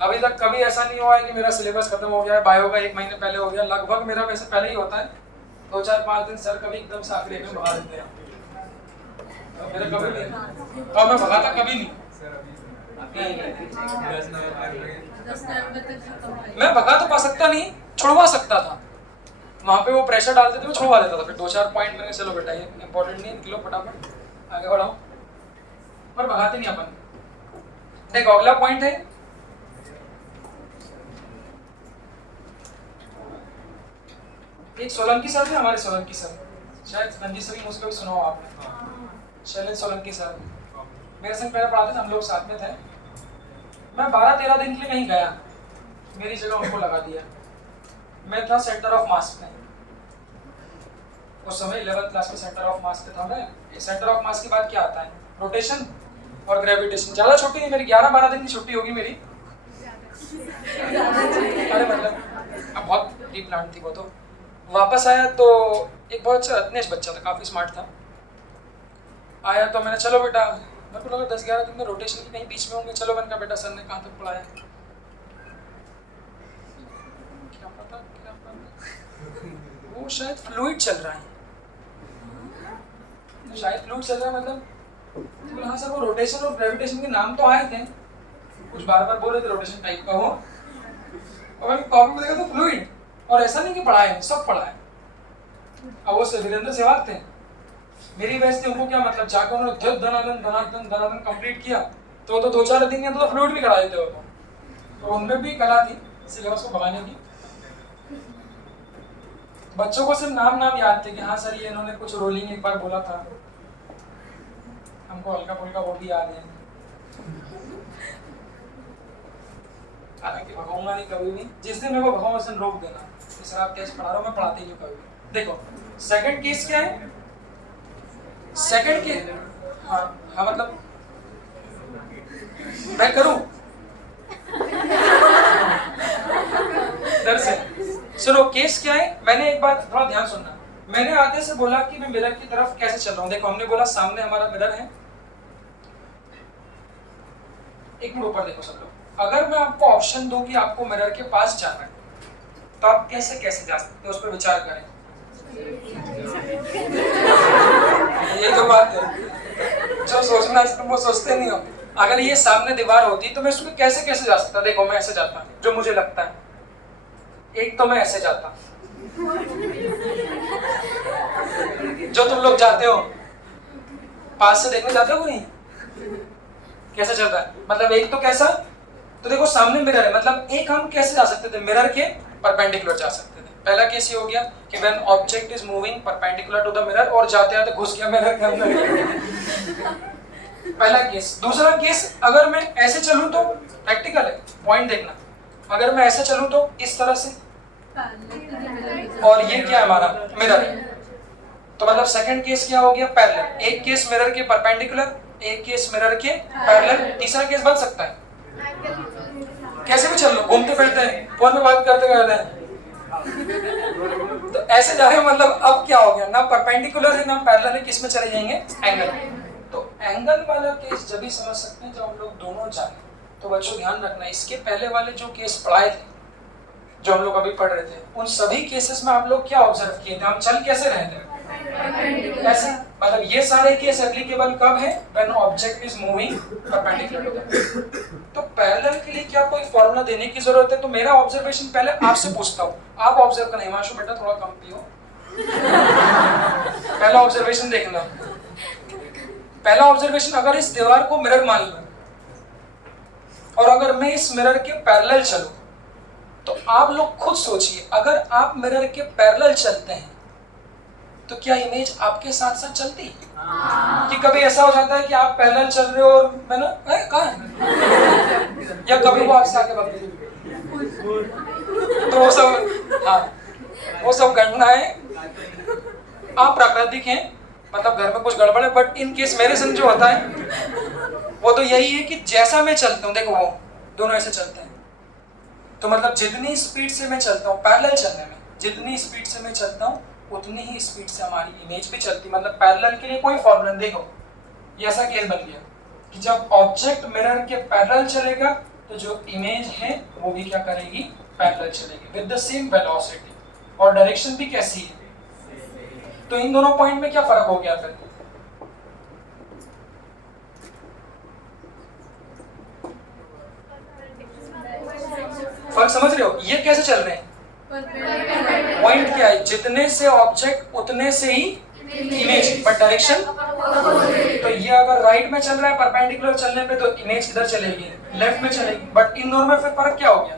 अभी तक कभी ऐसा नहीं हुआ है कि मेरा सिलेबस खत्म हो गया है, बायो का 1 महीने पहले हो गया। लगभग मेरा वैसे पहले ही होता है, 2-4-5 दिन सर कभी एकदम से आखिरी में भगा देते हैं। मेरा कभी नहीं, और मैं भगाता कभी नहीं। सर अभी 10 नवंबर तक खत्म है। मैं भगा तो पा सकता नहीं, छुड़वा सकता था। वहाँ पे वो प्रेशर डालते थे, मैं छुड़वा देता था। फिर 2-4 पॉइंट मैंने, चलो बेटा ये इंपॉर्टेंट नहीं, निकलो फटाफट आगे बढ़ाओ, पर भगाते नहीं अपन। देखो अगला पॉइंट है एक सोलंकी सर थे हमारे, सोलंकी सर, शायद रंजीत सर मुझको भी सुना हो आपने, शैलेंद्र सोलंकी सर मेरे संग पहले पढ़ाते थे, हम लोग साथ में थे। मैं 12-13 दिन के लिए कहीं गया, मेरी जगह उनको लगा दिया। मैं था सेंटर ऑफ मास में, उस समय 11th क्लास में सेंटर ऑफ मास पे था मैं। सेंटर ऑफ मास के बाद क्या आता है? रोटेशन और ग्रेविटेशन। ज़्यादा छुट्टी नहीं मेरी, 11-12 दिन की छुट्टी होगी मेरी। अरे मतलब अब बहुत डीप प्लान थी वो। तो वापस आया तो एक बहुत अच्छा रत्नेश बच्चा था, काफ़ी स्मार्ट था। आया तो मैंने, चलो बेटा, मेरे को लगा 10-11 दिन में रोटेशन की कहीं बीच में होंगे। चलो मैंने कहा बेटा सर ने कहाँ तक पढ़ाया? क्या पता वो शायद फ्लूइड चल रहा है, तो शायद फ्लूइड चल रहा है मतलब। तो हाँ सर वो रोटेशन और ग्रेविटेशन के नाम तो आए थे, कुछ बार बार बोल रहे थे रोटेशन टाइप का वो, और मैंने कॉपी में देखा तो फ्लूइड। और ऐसा नहीं कि पढ़ा है, सब पढ़ा है। अब वो वीरेंद्र सहवाग थे, मेरी बैच थी, उनको क्या मतलब, जाकर उन्होंने धनाधन धनाधन धनाधन कंप्लीट किया तो 2-4 दिन के तो फ्लूइड भी करा देते हो। तो उनमें भी कला थी सिलेबस को भगाने की। बच्चों को सिर्फ नाम याद थे कि हाँ सर ये इन्होंने कुछ रोलिंग एक बार बोला था, हमको हल्का फुल्का वो भी याद है। हालांकि भगाऊंगा नहीं कभी भी, जिस दिन मैं को भगाऊंगा उस दिन रोक देना कि सर आप कैसे पढ़ा रहे हो, मैं पढ़ाती नहीं हूँ कभी भी। देखो सेकंड केस क्या है? सेकंड के हाँ मतलब मैं करूं डर से। सुनो केस क्या है, मैंने एक बार थोड़ा ध्यान सुनना, मैंने आते से बोला कि मैं मिरर की तरफ कैसे चल रहा हूं। देखो हमने बोला सामने हमारा मिरर है, एक मिनट ऊपर देखो सब लोग। अगर मैं आपको ऑप्शन दूं कि आपको मिरर के पास जाना है तो आप कैसे कैसे जा सकते हैं, उस पर विचार करें। ये तो बात है जो सोचना है तुम वो सोचते नहीं हो। अगर ये सामने दीवार होती तो मैं उसमें कैसे कैसे जा सकता? देखो मैं ऐसे जाता जो मुझे लगता है, एक तो मैं ऐसे जाता जो तुम लोग जाते हो, पास से देखने जाते हो नहीं कैसे चलता है, मतलब एक तो कैसा, तो देखो सामने मिरर है, मतलब एक हम कैसे जा सकते थे, मिरर के परपेंडिकुलर जा सकते थे। पहला केस ये हो गया कि when object is moving perpendicular to the mirror, और जाते जाते घुस गया मिरर के अंदर। पहला केस। दूसरा केस, अगर मैं ऐसे चलूं तो, प्रैक्टिकल है पॉइंट देखना, अगर मैं ऐसे चलूं तो इस तरह से, और ये क्या है हमारा मिरर, तो मतलब सेकंड केस क्या हो गया, पैरेलल। एक केस मिरर के परपेंडिकुलर, एक केस मिरर के पैरेलल, तीसरा केस बन सकता है कैसे भी चल लो, घूमते फिरते हैं, फोन में बात करते करते, तो ऐसे जा रहे हैं, मतलब अब क्या हो गया, ना परपेंडिकुलर है ना पैरेलल है, किस में चले जाएंगे, एंगल। तो एंगल वाला केस जब भी समझ सकते हैं जब हम लोग दोनों जाने। तो बच्चों ध्यान रखना, इसके पहले वाले जो केस पढ़ाए थे, जो हम लोग अभी पढ़ रहे थे, उन सभी केसेस में आप लोग क्या ऑब्जर्व किए थे, हम चल कैसे रहे थे, ऐसे। मतलब ये सारे केस एप्लीकेबल कब है, when object is moving perpendicular to the. तो पैरेलल के लिए क्या कोई फॉर्मूला देने की जरूरत है? तो मेरा ऑब्जर्वेशन पहले आपसे पूछता हूँ, आप ऑब्जर्व करना। हिमांशु बेटा थोड़ा कम पियो, पहला ऑब्जर्वेशन देखना। पहला ऑब्जर्वेशन, अगर इस दीवार को मिरर मान लो और अगर मैं इस मिरर के पैरेलल चलूं, तो आप लोग खुद सोचिए, अगर आप मिरर के पैरेलल चलते हैं तो क्या इमेज आपके साथ साथ चलती है? कि कभी ऐसा हो जाता है कि आप पैरेलल चल रहे हो और मैं ना कहाँ है, या कभी वो आपसे आगे बढ़ गई, तो वो सब, हाँ वो सब घटनाएं आप प्राकृतिक हैं, मतलब घर में कुछ गड़बड़ है, बट इन केस मेरे संग जो होता है वो तो यही है कि जैसा मैं चलता हूँ, देखो वो दोनों ऐसे चलते हैं, तो मतलब जितनी स्पीड से मैं चलता हूँ पैरेलल चलने में, जितनी स्पीड से मैं चलता हूँ उतनी ही स्पीड से हमारी इमेज भी चलती, मतलब पैरेलल के लिए कोई फॉर्मूला देखो, ये ऐसा केस बन गया कि जब ऑब्जेक्ट मिरर के पैरेलल चलेगा तो जो इमेज है वो भी क्या करेगी, पैरेलल चलेगी विद द सेम वेलोसिटी, और डायरेक्शन भी कैसी है। तो इन दोनों पॉइंट में क्या फर्क हो गया फिर? फर्क समझ रहे हो? ये कैसे चल रहे हैं? पॉइंट क्या है, जितने से ऑब्जेक्ट उतने से ही इमेज, बट डायरेक्शन, तो ये अगर राइट में चल रहा है परपेंडिकुलर चलने पे तो इमेज किधर चलेगी, लेफ्ट में चलेगी, बट इन दोनों में फिर फर्क क्या हो गया?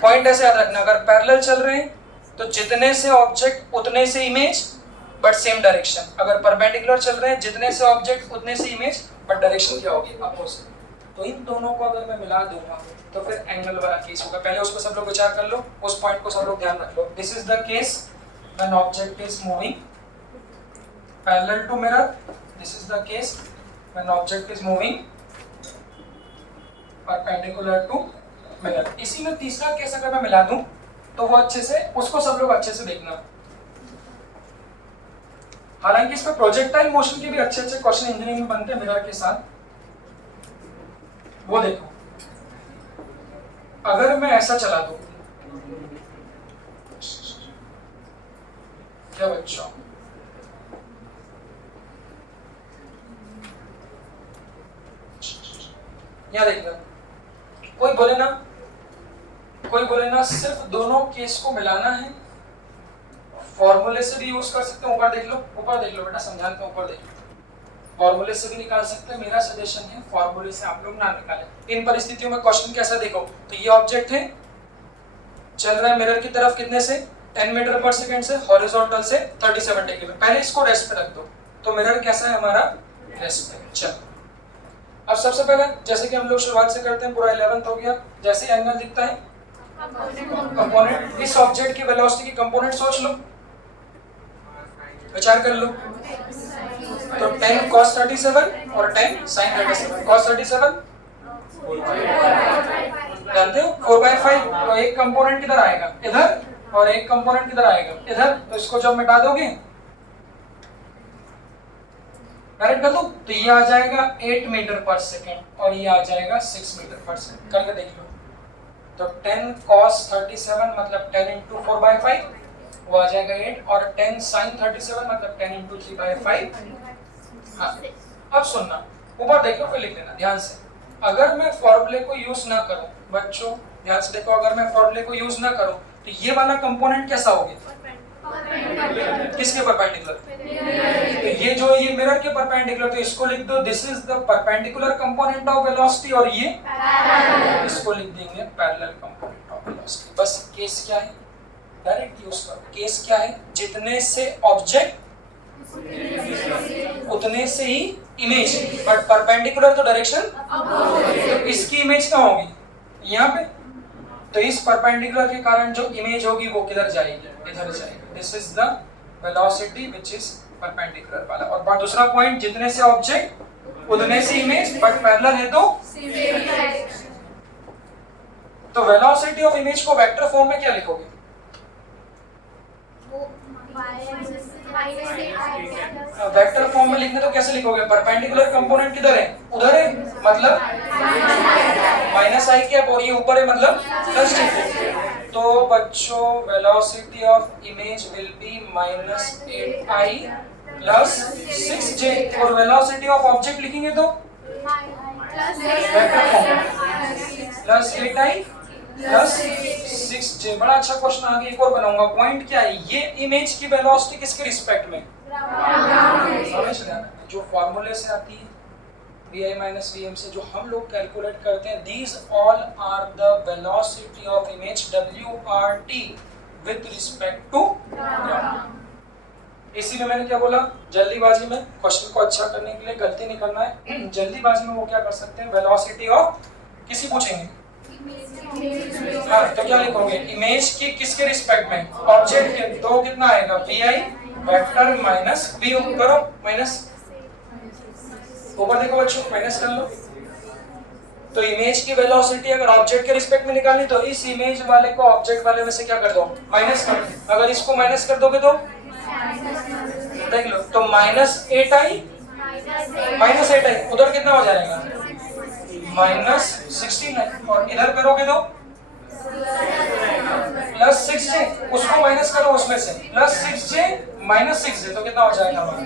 पॉइंट ऐसे याद रखना, अगर पैरेलल चल रहे हैं तो जितने से ऑब्जेक्ट उतने से इमेज बट सेम डायरेक्शन, अगर परपेंडिकुलर चल रहे हैं जितने से ऑब्जेक्ट उतने से इमेज बट डायरेक्शन क्या होगी, अपोजिट। तो इन दोनों को अगर मैं मिला दूंगा तो फिर एंगल वाला केस होगा। पहले उसको सब लोग विचार कर लो, उस पॉइंट को सब लोग ध्यान रख लो। This is the case when object is moving parallel to mirror, this is the case when object is moving perpendicular to mirror. इसी में तीसरा केस अगर मैं मिला दूं तो वो अच्छे से, उसको सब लोग अच्छे से देखना। हालांकि इसमें प्रोजेक्टाइल मोशन के भी अच्छे अच्छे क्वेश्चन इंजीनियरिंग में बनते हैं मिरर के साथ, वो देखो। अगर मैं ऐसा चला दूं, क्या बच्चों, यहां देखना, कोई बोले ना सिर्फ दोनों केस को मिलाना है, फॉर्मूले से भी यूज कर सकते हैं। ऊपर देख लो बेटा, समझाते हैं, ऊपर देख लो, फॉर्मूले से भी निकाल सकते हैं। मेरा सजेशन है फॉर्मूले से आप लोग ना निकालें। इन परिस्थितियों में क्वेश्चन कैसा देखो, तो ये ऑब्जेक्ट है, चल रहा है मिरर की तरफ कितने से, 10 मीटर पर सेकंड से, हॉरिजॉन्टल से 37 डिग्री में। पहले इसको रेस्ट पे रख दो, तो मिरर कैसा है हमारा, रेस्ट पे। चलो अब सबसे पहले जैसे कि हम लोग शुरुआत से करते हैं, पूरा 11th हो गया। जैसे एंगल दिखता है कंपोनेंट, इस ऑब्जेक्ट की वेलोसिटी की कंपोनेंट सोच लो, विचार कर लो। तो 10 cos 37 और 10 sin 37। cos 37 जानते हो 4/5, तो एक कंपोनेंट किधर आएगा, इधर, और एक कंपोनेंट किधर आएगा, इधर। तो इसको जब मिटा दोगे, डायरेक्ट कर दो, तो ये आ जाएगा 8 मीटर पर सेकेंड और ये आ जाएगा 6 मीटर पर सेकेंड। करके देख लो। तो 10 cos 37 मतलब 10 into 4/5, वो आ जाएगा 8, और 10 sin 37 मतलब 10 into 3/5। हाँ, अब सुनना, ऊपर देख लो फिर लिख लेना ध्यान से। अगर मैं फॉर्मूले को यूज ना करूं, बच्चों ध्यान से देखो, अगर मैं फॉर्मूले को यूज ना करूं तो ये वाला कंपोनेंट कैसा होगा, किसके परपेंडिकुलर, तो ये जो ये मिरर के परपेंडिकुलर, तो इसको लिख दो this is the perpendicular component of velocity, और ये इसको लिख देंगे पैरेलल कंपोनेंट ऑफ वेलोसिटी। बस केस क्या है, डायरेक्ट यूज करो। केस क्या है, जितने से ऑब्जेक्ट उतने से ही इमेज, बट परपेंडिकुलर तो डायरेक्शन, तो इसकी इमेज कहाँ होगी, यहाँ पे। तो इस परपेंडिकुलर के कारण जो इमेज होगी वो किधर जाएगी, इधर जाएगी। This is the velocity which is perpendicular वाला। और दूसरा पॉइंट, जितने से ऑब्जेक्ट उतने से इमेज, बट पैरेलल है तो वेलोसिटी ऑफ इमेज को वेक्टर फॉर्म में क्या लिखोगे, वेक्टर फॉर्म में लिखने तो कैसे लिखोगे, परपेंडिकुलर कंपोनेंट किधर है, उधर है, मतलब -i कैप, और ये ऊपर है मतलब +t। तो बच्चों velocity of image will B -8i + 6j, और वेलोसिटी ऑफ ऑब्जेक्ट लिखेंगे तो वेक्टर फॉर्म +8i + 6j। बड़ा अच्छा क्वेश्चन, आगे एक और बनाऊंगा। पॉइंट क्या है, ये इमेज की वेलोसिटी किसके रिस्पेक्ट में, समझ लेना, जो फॉर्मूले से आती है vi माइनस vm से जो हम लोग कैलकुलेट करते हैं, these all are the velocity of image wrt with respect to ground. इसी में मैंने क्या बोला, जल्दीबाजी में क्वेश्चन को अच्छा करने के लिए गलती नहीं करना है। जल्दीबाजी में वो क्या कर सकते हैं, वेलोसिटी ऑफ किसी पूछेंगे, हाँ तो क्या लिखोगे, इमेज की किसके रिस्पेक्ट में, ऑब्जेक्ट के, तो कितना आएगा vi वेक्टर माइनस vu, करो माइनस, ऊपर देखो बच्चों माइनस कर लो। तो इमेज की वेलोसिटी अगर ऑब्जेक्ट के रिस्पेक्ट में निकालनी तो इस इमेज वाले को ऑब्जेक्ट वाले में से क्या कर दो, माइनस कर दो। अगर इसको माइनस कर दोगे तो देख लो, तो -8 आई, -8 आई, उधर कितना हो जाएगा -16, और इधर करोगे तो +16, उसको माइनस करो उसमें से, +6j -6j, तो कितना हो जाएगा हमारा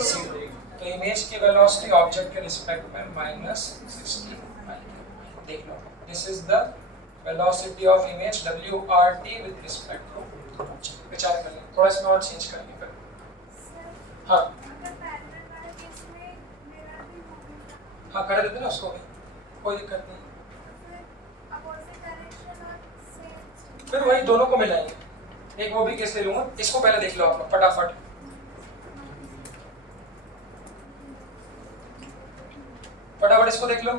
0। तो इमेज की वेलोसिटी ऑब्जेक्ट के रिस्पेक्ट में -16 आएगी। देख लो, this is the velocity of image wrt with respect to object. विचार कर लें, थोड़ा इसमें और चेंज कर लें। हाँ हाँ कर देते ना उसको भी, कोई दिक्कत नहीं, फिर वही दोनों को मिलाएंगे। एक वो भी केस ले लूंगा, इसको पहले देख लो आप लोग फटाफट। फटाफट इसको देख लो,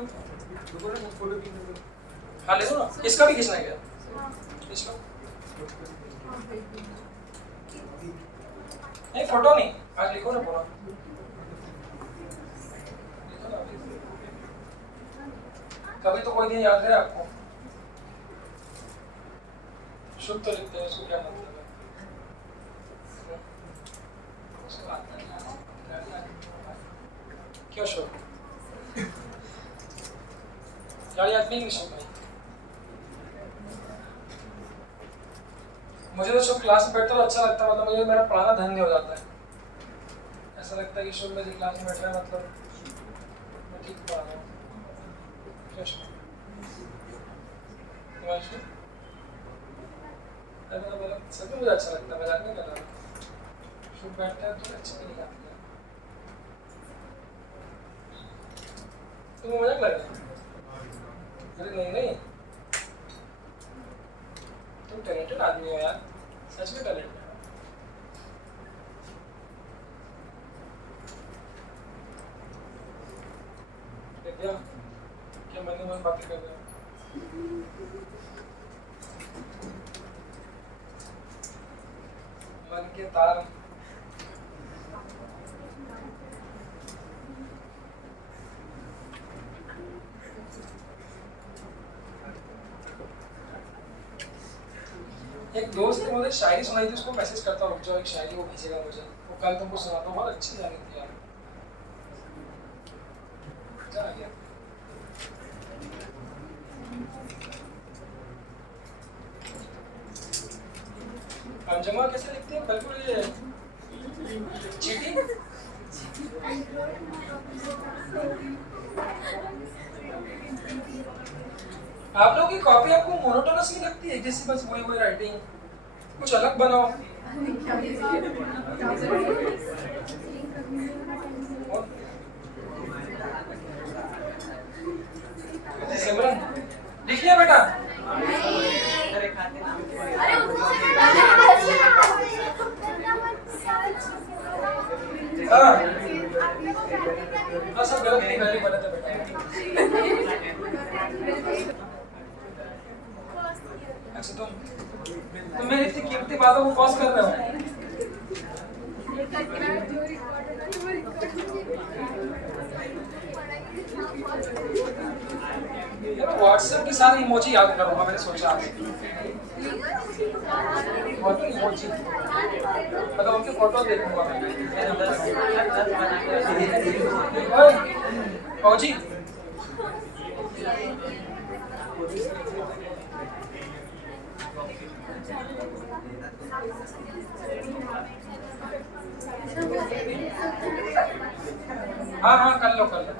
हाँ ले लो ना, इसका भी खींचना है क्या, खींच लो। नहीं फोटो नहीं, आज लिखो ना पूरा, लिखो ना अभी। कभी तो कोई दिन याद है आपको, शुभ तो लिखते हैं, उसको क्या मतलब है, उसको आता है क्यों शुभ, गाड़ी आदमी नहीं शुभ भाई। मुझे तो शुभ क्लास में बैठता तो अच्छा लगता है, मतलब मुझे मेरा पढ़ाना धन्य हो जाता है। ऐसा लगता है कि शुभ मेरी क्लास में बैठ रहा है, मतलब मैं ठीक पढ़ा रहा हूँ। क्या शुभ, सभी मुझे अच्छा लगता है, मजाक नहीं कर रहा। शुभ बैठता है तो अच्छा नहीं लगता है, तुम्हें मजाक लग रहा है? अरे नहीं नहीं, तुम टैलेंटेड आदमी हो यार, सच में टैलेंटेड। क्या क्या मन बातें कर रहे हो, मन के तार। एक दोस्त ने मुझे शायरी सुनाई थी, उसको मैसेज करता हूँ, जो एक शायरी वो भेजेगा मुझे, वो कल तुमको सुनाता हूँ, बहुत अच्छी जानी थी यार। क्या आ गया, अंजमा कैसे लिखते हैं, बिल्कुल ये चीटी। आप लोगों की कॉपी आपको मोनोटोनस नहीं लगती है, जैसे बस वही वही राइटिंग, कुछ अलग बनाओ। सिमरन लिख लिया बेटा, हाँ सब गलत नहीं, गलत बना था बेटा। अच्छा तुम मेरी इतनी कीमती बातों को पॉज कर रहे हो। व्हाट्सएप के साथ इमोजी याद करूंगा, मैंने सोचा इमोजी मतलब उनकी फोटो देखूंगा फौजी। हाँ हाँ कर लो कर लो।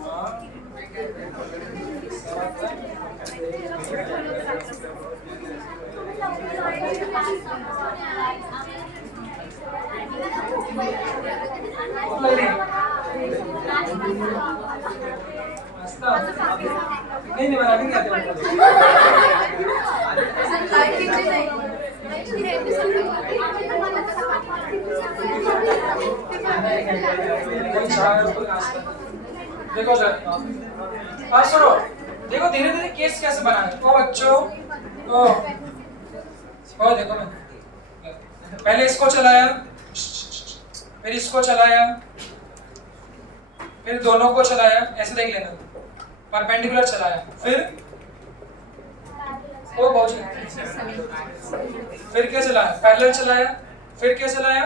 हाँ नहीं नहीं बना नहीं आते देखो सर हाँ सुनो देखो धीरे धीरे केस कैसे बनाना है ओ बच्चों ओ देखो मैं पहले इसको चलाया फिर इसको चलाया फिर दोनों को चलाया ऐसे देख लेना परपेंडिकुलर चलाया फिर ओ बहुत फिर क्या चलाया पैरेलल चलाया फिर क्या चलाया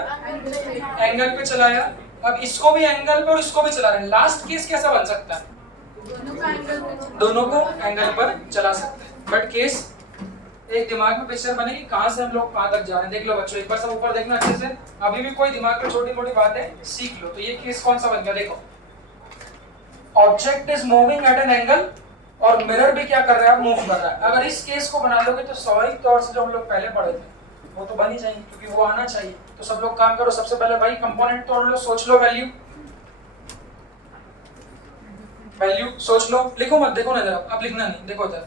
एंगल पे चलाया अब इसको भी एंगल पे और इसको भी चला रहे हैं लास्ट केस कैसा बन सकता है दोनों को एंगल पर चला सकते हैं बट केस एक दिमाग में पिक्चर बनेगी कहां से हम लोग कहां तक जा रहे हैं देख लो बच्चों एक बार सब ऊपर देखना अच्छे से अभी भी कोई दिमाग में छोटी मोटी बातें सीख लो तो ये केस कौन सा बन गया देखो object is moving at an angle और मिरर भी क्या कर रहा है मूव कर रहा है अगर इस केस को बना लोगे तो स्वाभाविक तौर से जो हम लोग पहले पढ़े थे वो तो बन ही चाहिए क्योंकि वो आना चाहिए तो सब लोग काम करो सबसे पहले भाई कंपोनेंट तोड़ लो सोच लो वैल्यू वैल्यू सोच लो लिखो मत देखो ना जरा अब लिखना नहीं देखो जरा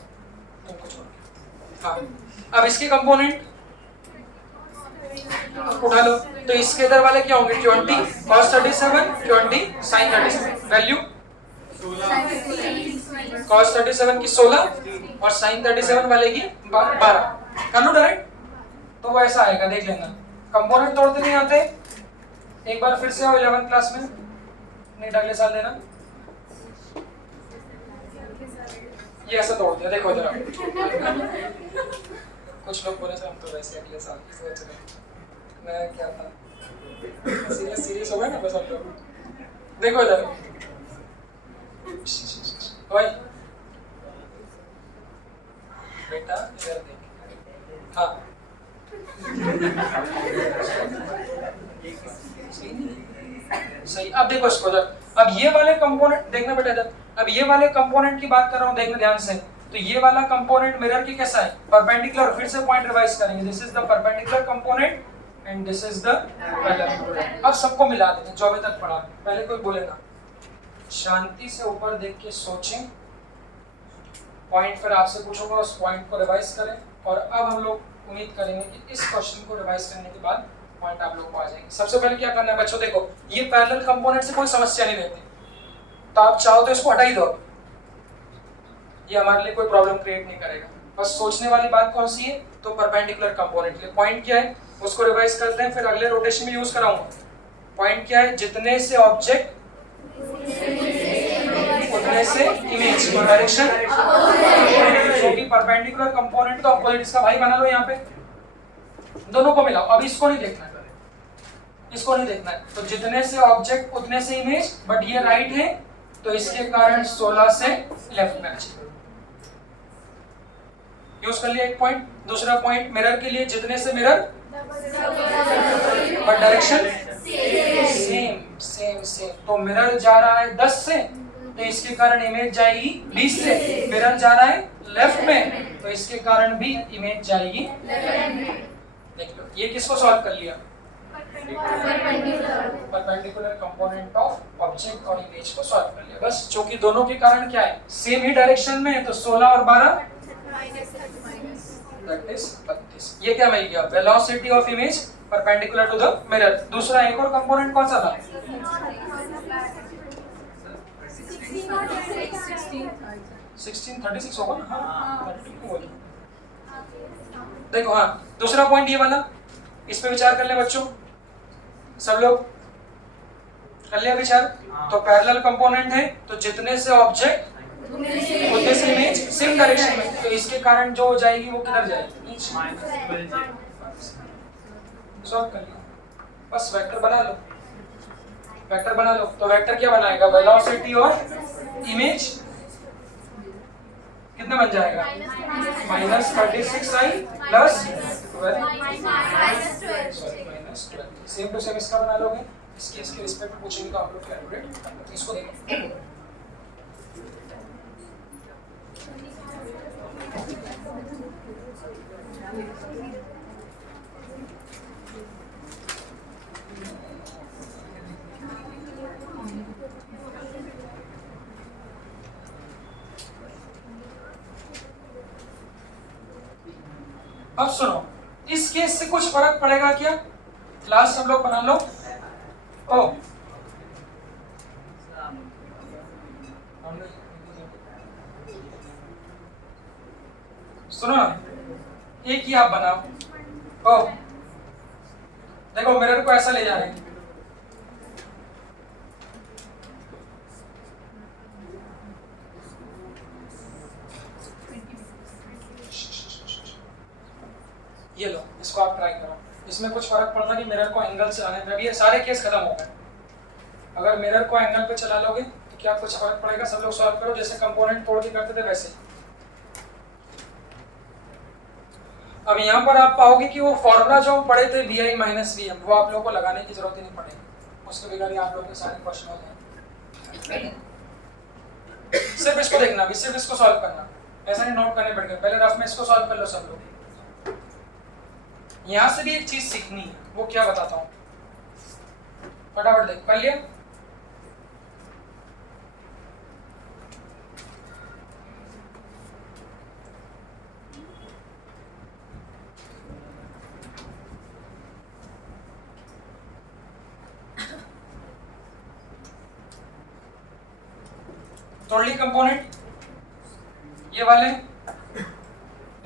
तुमको छोड़ हाँ अब इसके कंपोनेंट उठा लो तो इसके इधर वाले क्या होंगे 20 cos 37 20 sin 37 वैल्यू cos 37 की 16 और sin 37 वाले की 12 कर लो डायरेक्ट तो वो ऐसा आएगा देख लेना कंपोनेंट तोड़ते नहीं आते एक बार फिर से आओ 11th क्लास में नहीं अगले साल देना ये ऐसा तोड़ दिया देखो जरा कुछ लोग बोले थे हम तो वैसे अगले साल की सोच रहे मैं क्या था सीरियस हो गए ना बस हम लोग देखो इधर भाई बेटा इधर देख हाँ सही अब देखो इसको अब ये वाले कंपोनेंट देखना बेटा इधर अब ये वाले कंपोनेंट की बात कर रहा हूँ देखना ध्यान से तो ये वाला कंपोनेंट मिरर की कैसा है परपेंडिकुलर फिर से पॉइंट रिवाइज करेंगे this is the perpendicular component and this is the parallel अब सबको मिला देंगे जो अभी तक पढ़ा पहले कोई बोले ना शांति से ऊपर देख के सोचें पॉइंट फिर आपसे पूछूंगा उस पॉइंट को रिवाइज करें और अब हम लोग उम्मीद करेंगे कि इस क्वेश्चन को रिवाइज करने के बाद पॉइंट आप लोग को आ जाएंगे सबसे पहले क्या करना है बच्चों देखो ये पैरेलल कंपोनेंट से कोई समस्या नहीं रहती तो आप चाहो तो इसको हटा ही दो ये हमारे लिए कोई प्रॉब्लम क्रिएट नहीं करेगा बस सोचने वाली बात कौन सी है तो परपेंडिकुलर कंपोनेंट के पॉइंट क्या है उसको रिवाइज करते हैं फिर अगले रोटेशन में यूज कराऊंगा पॉइंट क्या है जितने से ऑब्जेक्ट उतने से इमेज और डायरेक्शन जो कि परपेंडिकुलर कंपोनेंट तो अपोजिट इसका भाई बना लो यहाँ पे दोनों को मिलाओ अब इसको नहीं देखना है इसको नहीं देखना है तो जितने से ऑब्जेक्ट उतने से इमेज बट ये राइट है तो इसके कारण 16 से लेफ्ट में यूज कर लिया एक पॉइंट दूसरा पॉइंट मिरर के लिए जितने से mirror but direction same same same तो मिरर जा रहा है 10 से तो इसके कारण इमेज जाएगी 20 से मिरर जा रहा है लेफ्ट में तो इसके कारण भी इमेज जाएगी देख लो ये किसको सॉल्व कर लिया परपेंडिकुलर कंपोनेंट ऑफ ऑब्जेक्ट और इमेज को सॉल्व कर लिया बस क्योंकि दोनों के कारण क्या है सेम ही डायरेक्शन में है तो 16 और 12 दैट इज 32 ये क्या मिल गया velocity of image perpendicular to the mirror दूसरा एक और कंपोनेंट कौन सा था 1636 होगा ना हाँ 32 होगा देखो हाँ दूसरा पॉइंट ये वाला इस पे विचार कर ले बच्चों सब लोग कर लिया विचार तो पैरेलल कंपोनेंट है तो जितने से ऑब्जेक्ट उतने से इमेज सेम डायरेक्शन में तो इसके कारण जो हो जाएगी वो किधर जाएगी नीचे सॉल्व कर लिया बस वेक्टर बना लो तो वेक्टर क्या बनाएगा वेलोसिटी और इमेज कितना बन जाएगा -36 प्लस 12 सेम टू सेम इसका बना लोगे इस केस के रिस्पेक्ट में पूछेंगे तो आप लोग कैलकुलेट कर लो इसको देखो अब सुनो, इस केस से कुछ फर्क पड़ेगा क्या? क्लास सब लोग बना लो। ओ सुनो ना, एक ही आप बनाओ। ओ देखो, मिरर को ऐसा ले जा रहे हैं, ये लो, इसको आप ट्राई करो। इसमें कुछ फर्क पड़ना नहीं, मिरर को एंगल से आने में भी ये सारे केस खत्म हो गए। अगर मिरर को एंगल पे चला लोगे तो क्या कुछ फर्क पड़ेगा? सब लोग सॉल्व करो, जैसे कंपोनेंट तोड़ के करते थे वैसे। अब यहाँ पर आप पाओगे कि वो फॉर्मूला जो हम पढ़े थे vi माइनस vm, वो आप लोगों को लगाने की जरूरत ही नहीं पड़ेगी, उसके बिना ही आप लोगों के सारे क्वेश्चन हो जाएंगे। सिर्फ इसको देखना, अभी सिर्फ इसको सॉल्व करना, ऐसा नहीं नोट करने पड़ेगा। पहले रफ में इसको सॉल्व कर लो सब लोग। यहाँ से भी एक चीज सीखनी है, वो क्या बताता हूँ, फटाफट देख। कर लिया? तोड़ ली कंपोनेंट, ये वाले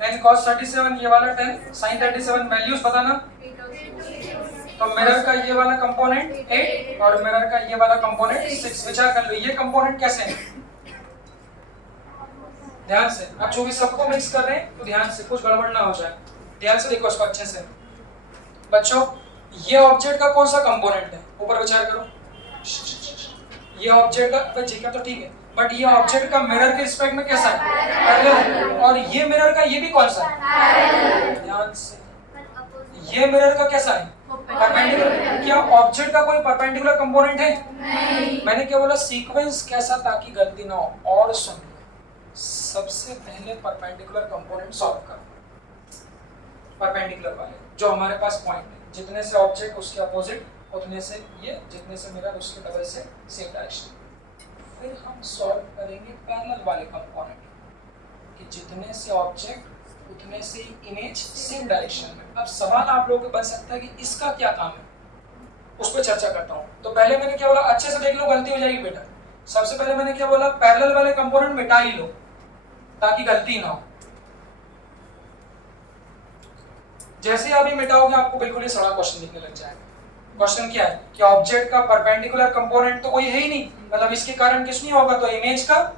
10 cos 37, ये वाला 10 sin 37, वैल्यूज बताना। तो मिरर का ये वाला कंपोनेंट 8 और मिरर का ये वाला कंपोनेंट 6। विचार कर लो, ये कंपोनेंट कैसे हैं? ध्यान से, अब चूंकि सबको मिक्स कर रहे हैं तो ध्यान से, कुछ गड़बड़ ना हो जाए। ध्यान से देखो इसको अच्छे से। बच्चों, ये ऑब्जेक्ट का कौन सा कंपोनेंट है? ऊपर विचार करो। ये ऑब्जेक्ट का, बच्चे का तो ठीक है, बट ये ऑब्जेक्ट का मिरर के रिस्पेक्ट में कैसा है? पैरेलल। और ये मिरर का ये भी कौन सा है? ध्यान से, ये मिरर का कैसा है? परपेंडिकुलर। क्या ऑब्जेक्ट का कोई परपेंडिकुलर कंपोनेंट है? नहीं। मैंने क्या बोला? सीक्वेंस कैसा, ताकि गलती ना हो। और सुन, सबसे पहले परपेंडिकुलर कंपोनेंट सॉल्व करो, परपेंडिकुलर वाले जो हमारे पास पॉइंट है। जितने से ऑब्जेक्ट उसके अपोजिट उतने से ये, जितने से मिरर उसके डबल से सेम डायरेक्शन। फिर हम सॉल्व करेंगे पैरेलल वाले कंपोनेंट, कि जितने से ऑब्जेक्ट उतने से इमेज सेम डायरेक्शन में। अब सवाल आप लोगों को बन सकता है कि इसका क्या काम है, उस पर चर्चा करता हूँ। तो पहले मैंने क्या बोला, अच्छे से देख लो, गलती हो जाएगी बेटा। सबसे पहले मैंने क्या बोला, पैरेलल वाले कंपोनेंट मिटा ही लो ताकि गलती ना हो। जैसे ही अभी मिटाओगे आपको बिल्कुल ही सड़ा क्वेश्चन दिखने लग जाएगा। क्वेश्चन क्या है कि ऑब्जेक्ट का परपेंडिकुलर कंपोनेंट तो कोई है ही नहीं, मतलब इसके कारण कुछ नहीं होगा। तो इमेज का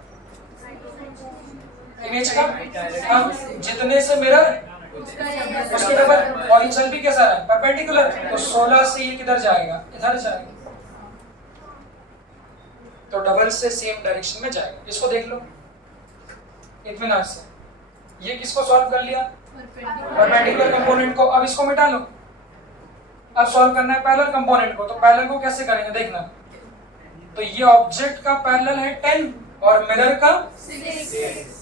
जितने से मिरर उसके डबल, और इंसल भी कैसा है? परपेंडिकुलर। तो 16 से ये किधर जाएगा? इधर जाएगा, तो डबल से सेम डायरेक्शन में जाएगा। इसको देख लो इत्मीनान से। ये किसको सॉल्व कर लिया? परपेंडिकुलर कंपोनेंट को। अब इसको मिटा लो। अब सॉल्व करना है पैरेलल कंपोनेंट को। तो पैरेलल को कैसे करेंगे देखना। तो ये ऑब्जेक्ट का पैरेलल है 10 और मिरर का 6।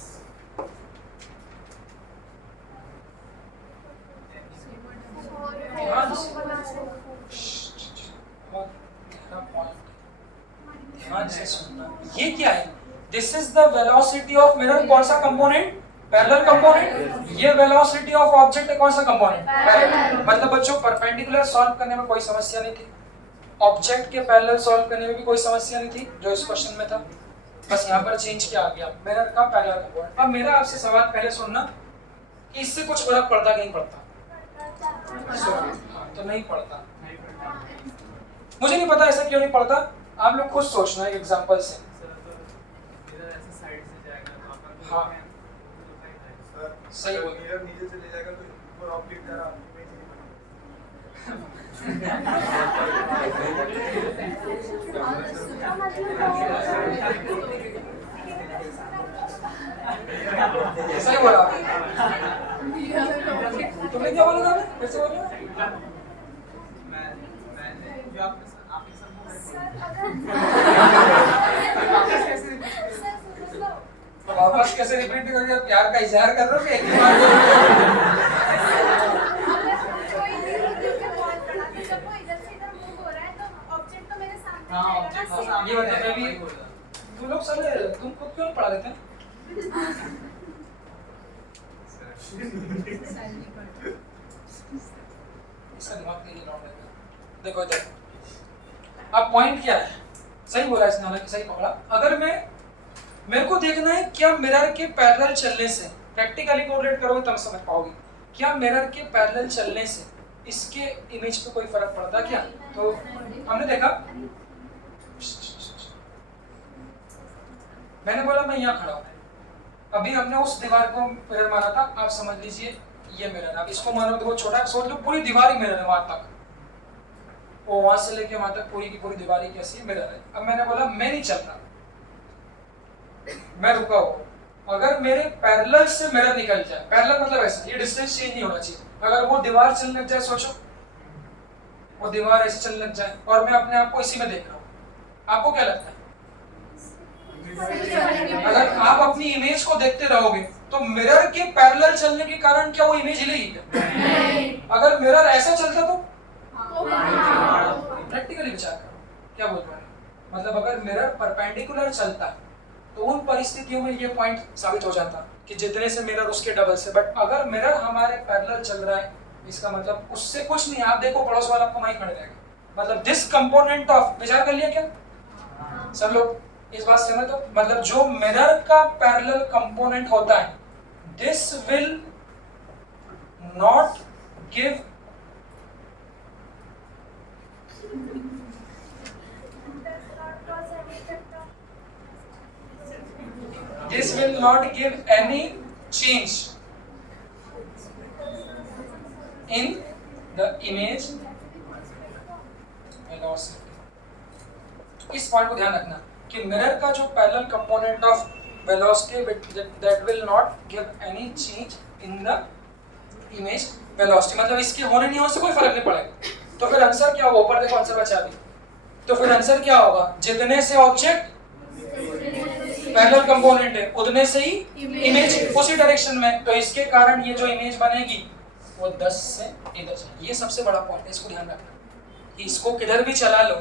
ध्यान से सुनना, ये क्या है? This is the velocity of mirror. कौन सा कंपोनेंट? Parallel component. ये वेलोसिटी ऑफ ऑब्जेक्ट है, कौन सा कंपोनेंट? पैरेलल। मतलब बच्चों, परपेंडिकुलर सॉल्व करने में कोई समस्या नहीं थी, ऑब्जेक्ट के पैरेलल सॉल्व करने में भी कोई समस्या नहीं थी जो इस क्वेश्चन में था। बस यहाँ पर चेंज किया आ गया, मिरर का पैरेलल कंपोनेंट। अब मेरा आपसे सवाल पहले सुनना कि इससे कुछ फर्क पड़ता कि नहीं पड़ता? तो नहीं पड़ता। मुझे नहीं पता ऐसा क्यों नहीं पड़ता, आप लोग खुद सोचना एक एग्जांपल से। हाँ सही बोल। मिरर नीचे से ले जाएगा तो ऊपर ऑब्जेक्ट जा रहा इमेज नहीं बनेगा। सही बोला। तुमने क्या बोला था? फिर से बोलो। मैंने जो आपके तो वापस कैसे रिपीट करके प्यार का इजहार कर रहे हो? ये बताओ भी, तुम लोग सब तुम खुद क्यों नहीं पढ़ा देते? सैलरी पर इसका दिमाग नहीं लौट रहेगा। देखो इधर, अब पॉइंट क्या है, सही बोला इसने, हालांकि सही पकड़ा। अगर मेरे को देखना है क्या मिरर के पैरेलल चलने से, प्रैक्टिकली कोरिलेट करोगे तब समझ पाओगे, क्या मिरर के पैरेलल चलने से इसके इमेज पे कोई फर्क पड़ता क्या? तो हमने देखा, मैंने बोला मैं यहाँ खड़ा हूँ, अभी हमने उस दीवार को मिरर माना था, आप समझ लीजिए ये मिरर। अब इसको मानो तो बहुत छोटा, सोच लो पूरी दीवार ही मिरर है, वहां तक, वो वहां से लेके वहां तक पूरी की पूरी दीवार ही कैसी मिरर है। अब मैंने बोला मैं नहीं चल रहा, मैं रुका हुआ, अगर मेरे पैरेलल से मिरर निकल जाए, पैरेलल मतलब ऐसा, ये डिस्टेंस चेंज नहीं होना चाहिए, अगर वो दीवार चलने लग जाए, सोचो वो दीवार ऐसे चलने लग जाए और मैं अपने आप को इसी में देख रहा हूँ, आपको क्या लगता है? अगर आप अपनी इमेज को देखते रहोगे तो मिरर के पैरेलल चलने के कारण क्या वो इमेज हिलेगी क्या? अगर मिरर ऐसा चलता तो प्रैक्टिकली विचार करो, क्या बोल रहा है, मतलब अगर मिरर परपेंडिकुलर चलता तो उन परिस्थितियों में ये पॉइंट साबित हो जाता कि जितने से मिरर उसके डबल से, बट अगर मिरर हमारे पैरेलल चल रहा है, इसका मतलब उससे कुछ नहीं, आप देखो पड़ोस वाला आपको वहीं खड़े रहेगा, मतलब दिस कंपोनेंट ऑफ, विचार कर लिया क्या सब लोग? इस बात से तो मतलब जो मिरर का पैरेलल कंपोनेंट होता है, this will not give any change in the image velocity। इस पॉइंट को ध्यान रखना कि मिरर का जो parallel component of velocity that will not give any change in the image velocity, मतलब इसके होने नहीं होने से कोई फर्क नहीं पड़ेगा। तो फिर आंसर क्या होगा? ऊपर देखो आंसर बचा दी, तो फिर आंसर क्या होगा? जितने से ऑब्जेक्ट पैरेलल कंपोनेंट है उतने से ही इमेज उसी डायरेक्शन में, तो इसके कारण ये जो इमेज बनेगी वो 10 से इधर जाएगी। ये सबसे बड़ा पॉइंट है, इसको ध्यान रखना कि इसको किधर भी चला लो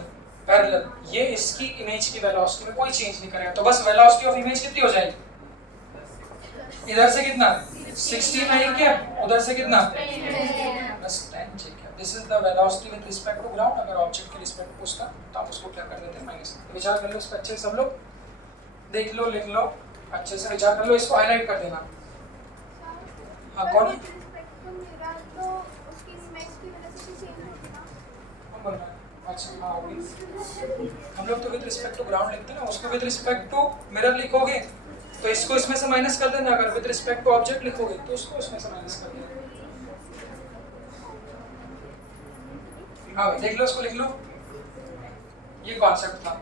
पैरेलल, ये इसकी इमेज की वेलोसिटी में कोई चेंज नहीं करेगा। तो बस वेलोसिटी ऑफ इमेज कितनी हो जाएगी? इधर से कितना 69 क्या, उधर से कितना बस 10, ठीक है। This is the velocity with respect to ground. अगर ऑब्जेक्ट के रिस्पेक्ट पूछता तो आप उसको क्या कर देते हैं? माइनस। विचार कर लो इस पर अच्छे से, सब लोग देख लो, लिख लो, अच्छे से विचार कर लो, इसको हाईलाइट कर देना। हाँ कौन है? अच्छा हाँ होगी, हम लोग तो विद रिस्पेक्ट टू ग्राउंड लिखते हैं ना, उसको विद रिस्पेक्ट टू मिरर लिखोगे तो इसको इसमें से माइनस कर देना, अगर विद रिस्पेक्ट टू ऑब्जेक्ट लिखोगे तो उसको इसमें से माइनस कर देना। हाँ देख लो, इसको लिख लो, ये कॉन्सेप्ट था,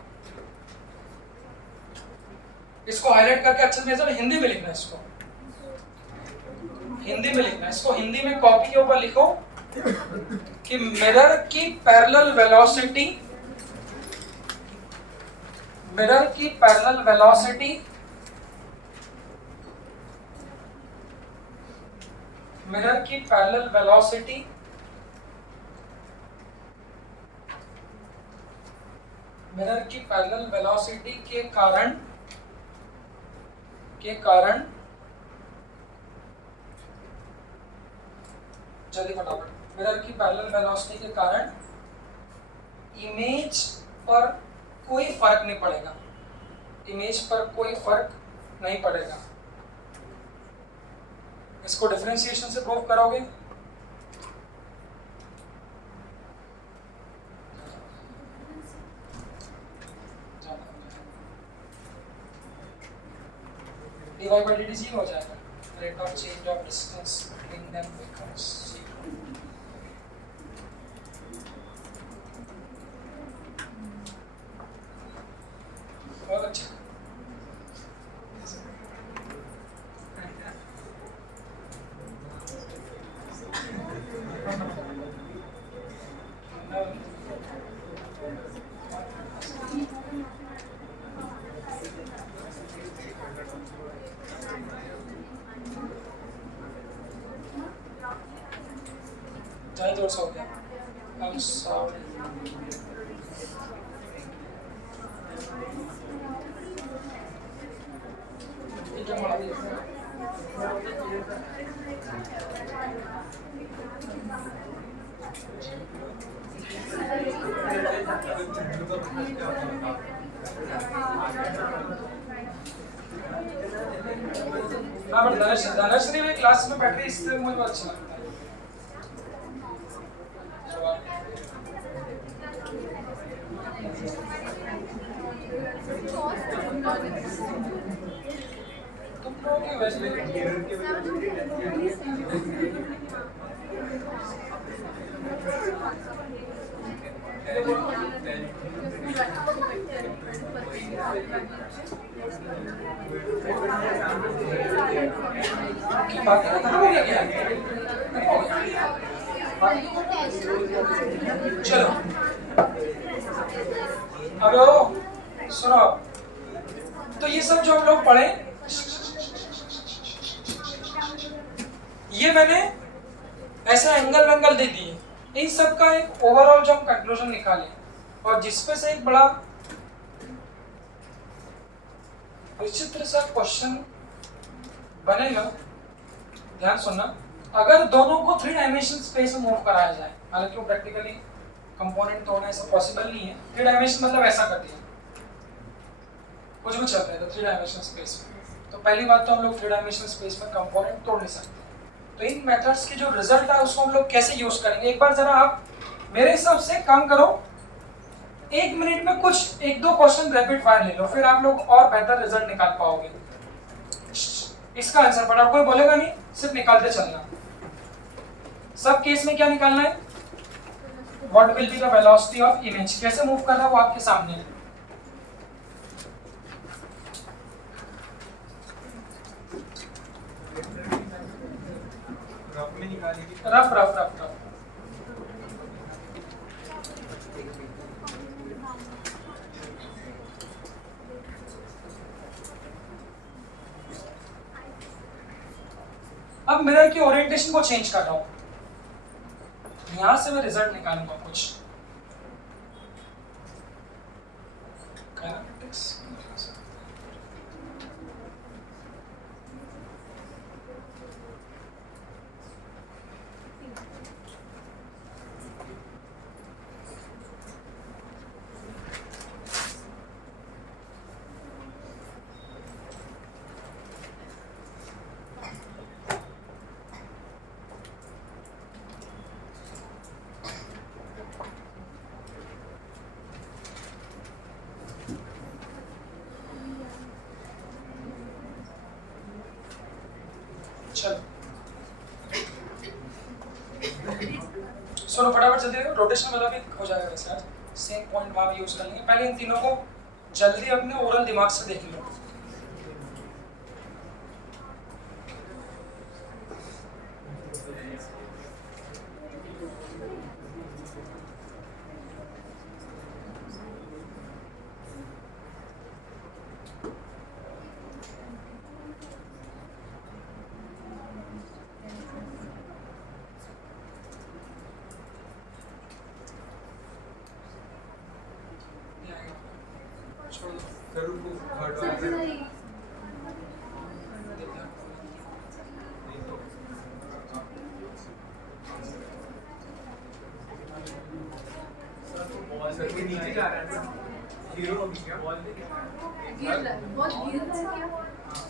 इसको हाईलाइट करके अच्छे से हिंदी में लिखना, इसको हिंदी में लिखना, इसको हिंदी में कॉपी के ऊपर लिखो कि मिरर की पैरेलल वेलोसिटी, मिरर की पैरेलल वेलोसिटी, मिरर की पैरेलल वेलोसिटी मिरर की पैरेलल वेलोसिटी के कारण जल्दी फटाफट, मिरर की पैरेलल वेलोसिटी के कारण इमेज पर कोई फर्क नहीं पड़ेगा, इमेज पर कोई फर्क नहीं पड़ेगा। इसको डिफरेंशिएशन से प्रूव करोगे? dy by dt 0 हो जाएगा, rate of change of distance between them becomes 0। बहुत अच्छा, हाँ बट धनश्री भी क्लास में बैठ रही है, इसलिए मुझे अच्छा लगता है। तुम लोग की वैसे बाकी का खत्म हो गया क्या? चलो अब सुनो, तो ये सब जो हम लोग पढ़े, ये मैंने ऐसा एंगल वेंगल दे दिए, इन सब का एक ओवरऑल जो हम कंक्लूजन निकाले और जिसपे से एक बड़ा विचित्र सा क्वेश्चन बनेगा। ध्यान सुनना, अगर दोनों को 3 डायमेंशन स्पेस में मूव कराया जाए, हालांकि वो प्रैक्टिकली कंपोनेंट तोड़ना ऐसा पॉसिबल नहीं है, 3 डायमेंशन मतलब ऐसा कर दिया कुछ भी चल रहा है तो 3 डायमेंशन स्पेस में, तो पहली बात तो हम लोग 3 डायमेंशन स्पेस में कंपोनेंट तोड़ नहीं सकते। तो इन मेथड्स के जो रिजल्ट है उसको हम लोग कैसे यूज करेंगे, एक बार जरा आप मेरे हिसाब से काम करो, 1 मिनट में कुछ 1-2 क्वेश्चन रैपिड फायर ले लो, फिर आप लोग और बेहतर रिजल्ट निकाल पाओगे। इसका आंसर पढ़ा, कोई बोलेगा नहीं, सिर्फ निकालते चलना। सब केस में क्या निकालना है, what will be the velocity of image, कैसे मूव कर रहा है वो आपके सामने है। रफ में निकालेगी, रफ रफ रफ रफ अब मिरर की ओरिएंटेशन को चेंज कर रहा हूं, यहां से मैं रिजल्ट निकालूंगा कुछ। सुनो फटाफट जल्दी, रोटेशन वाला भी हो जाएगा वैसे, सेम पॉइंट वहां भी यूज कर लेंगे। पहले इन तीनों को जल्दी अपने ओरल दिमाग से देख लो। नीचे जा रहा है ना, 0 हो गया, बहुत गिर रहा है क्या?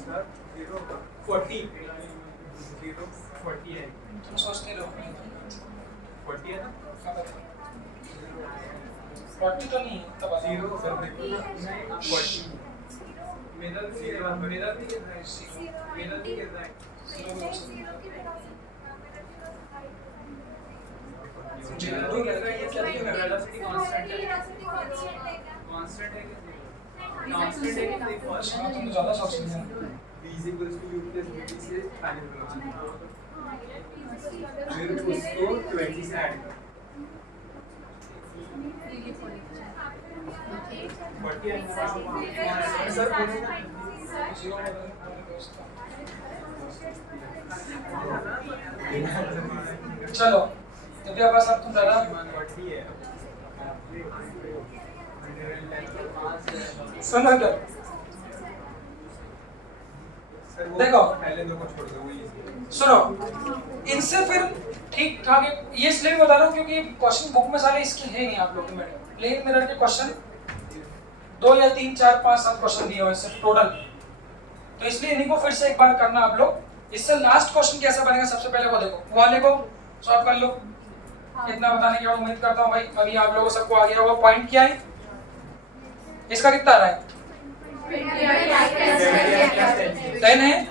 सर 0 40 0 40 है, तुम सोचते रहो 40 है ना, 40 तो नहीं है तब 0 सर देखो ना, 40 मेरा भी गिर रहा है, मेरा भी गिर रहा है, मेरा भी गिर रहा है, जीरो गिर रहा है, ये क्या लिख रहा है? वेलोसिटी कांस्टेंट है, कांस्टेंट है कि कांस्टेंट है कि अच्छा तुम ज्यादा सोच रहे हो। v = u + vt से फाइनल वेलोसिटी, फिर उसको 20 से ऐड करो, 40 है सर, बोलेगा चलो तो बस अब तुम दादा सुनो इधर देखो, पहले दो को छोड़ दो, वही सुनो इनसे फिर ठीक ठाक ये इसलिए बता रहा हूँ क्योंकि क्वेश्चन बुक में सारे इसके है नहीं आप लोगों में, प्लेन मिरर के क्वेश्चन 2 या 3 4 5 7 क्वेश्चन दिए हुए सिर्फ टोटल, तो इसलिए इन्हीं को फिर से एक बार करना आप लोग। इससे लास्ट क्वेश्चन कैसा बनेगा सबसे पहले वो देखो, वो वाले को सॉल्व कर लो। इतना बताने की उम्मीद करता हूँ भाई अभी आप लोगों सबको आ गया होगा। पॉइंट क्या है इसका, कितना आ रहा है 10 है,